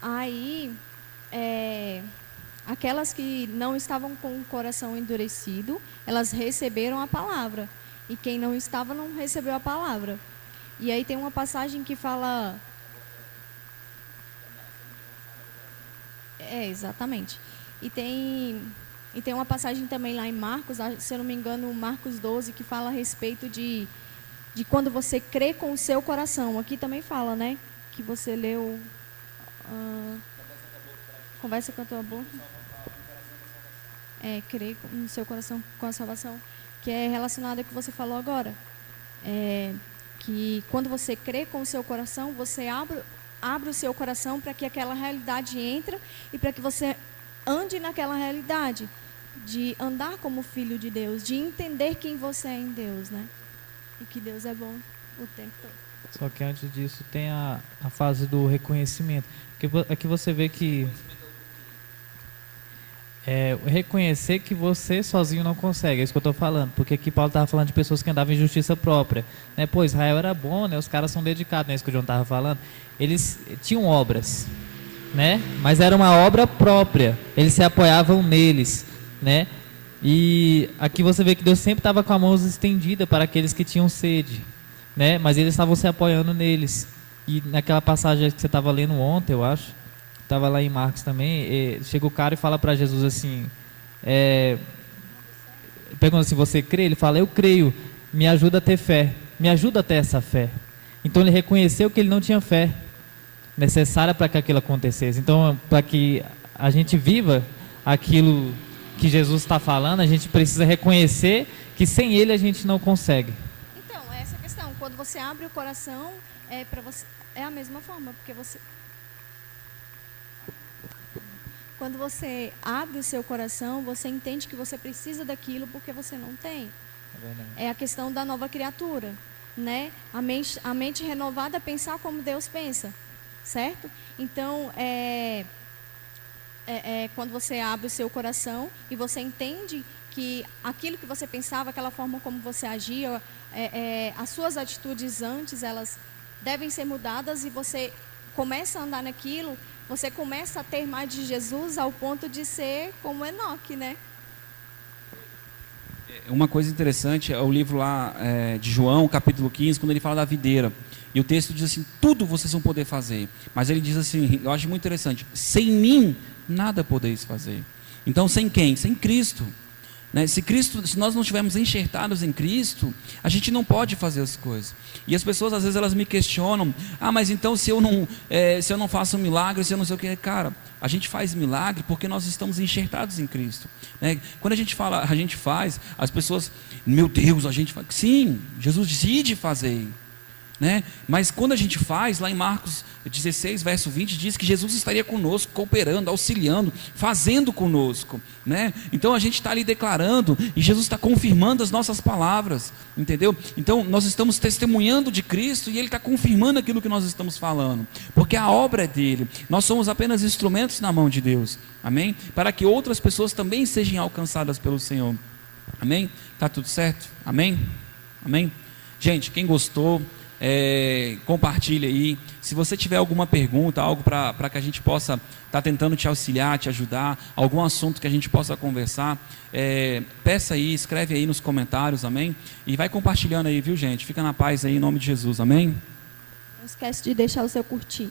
Aí, aquelas que não estavam com o coração endurecido, elas receberam a palavra. E quem não estava não recebeu a palavra. E aí tem uma passagem que fala... exatamente. E tem uma passagem também lá em Marcos, se eu não me engano, Marcos 12, que fala a respeito de quando você crê com o seu coração. Aqui também fala, né? Que você leu... conversa com a tua boca. Crê no seu coração com a salvação. Que é relacionado ao que você falou agora. Que quando você crê com o seu coração, você abre o seu coração para que aquela realidade entre e para que você ande naquela realidade. De andar como filho de Deus, de entender quem você é em Deus, né? E que Deus é bom o tempo todo. Só que antes disso tem a fase do reconhecimento. Porque aqui você vê que reconhecer que você sozinho não consegue, é isso que eu estou falando, porque aqui Paulo estava falando de pessoas que andavam em justiça própria, né? Pô, Israel era bom, né? Os caras são dedicados, né? Isso que o João estava falando. Eles tinham obras, né? Mas era uma obra própria, eles se apoiavam neles, né? E aqui você vê que Deus sempre estava com a mão estendida para aqueles que tinham sede, né? Mas eles estavam se apoiando neles. E naquela passagem que você estava lendo ontem, eu acho, estava lá em Marcos também, chega o cara e fala para Jesus assim, pergunta se você crê, ele fala, eu creio, me ajuda a ter fé, me ajuda a ter essa fé. Então ele reconheceu que ele não tinha fé necessária para que aquilo acontecesse. Então, para que a gente viva aquilo que Jesus está falando, a gente precisa reconhecer que sem ele a gente não consegue. Então, é essa questão, quando você abre o coração, para você, é a mesma forma, porque você... Quando você abre o seu coração, você entende que você precisa daquilo porque você não tem. É a questão da nova criatura, né? A mente renovada é pensar como Deus pensa, certo? Então, quando você abre o seu coração e você entende que aquilo que você pensava, aquela forma como você agia, as suas atitudes antes, elas devem ser mudadas e você começa a andar naquilo, você começa a ter mais de Jesus ao ponto de ser como Enoque, né? Uma coisa interessante é o livro lá de João, capítulo 15, quando ele fala da videira. E o texto diz assim, tudo vocês vão poder fazer. Mas ele diz assim, eu acho muito interessante, sem mim nada podeis fazer. Então sem quem? Sem Cristo. Né? Se nós não estivermos enxertados em Cristo, a gente não pode fazer as coisas. E as pessoas às vezes elas me questionam, mas então se eu não faço um milagre, se eu não sei o que, cara, a gente faz milagre porque nós estamos enxertados em Cristo. Né? Quando a gente fala, a gente faz, as pessoas, meu Deus, a gente faz. Sim, Jesus decide fazer. Né? Mas quando a gente faz, lá em Marcos 16, verso 20, diz que Jesus estaria conosco, cooperando, auxiliando, fazendo conosco, né? Então a gente está ali declarando, e Jesus está confirmando as nossas palavras, entendeu? Então nós estamos testemunhando de Cristo, e Ele está confirmando aquilo que nós estamos falando, porque a obra é dele, nós somos apenas instrumentos na mão de Deus, amém? Para que outras pessoas também sejam alcançadas pelo Senhor, amém? Está tudo certo? Amém? Amém? Gente, quem gostou, compartilha aí. Se você tiver alguma pergunta, algo para que a gente possa estar tentando te auxiliar, te ajudar, algum assunto que a gente possa conversar, peça aí, escreve aí nos comentários, amém? E vai compartilhando aí, viu, gente? Fica na paz aí, em nome de Jesus, amém? Não esquece de deixar o seu curtir.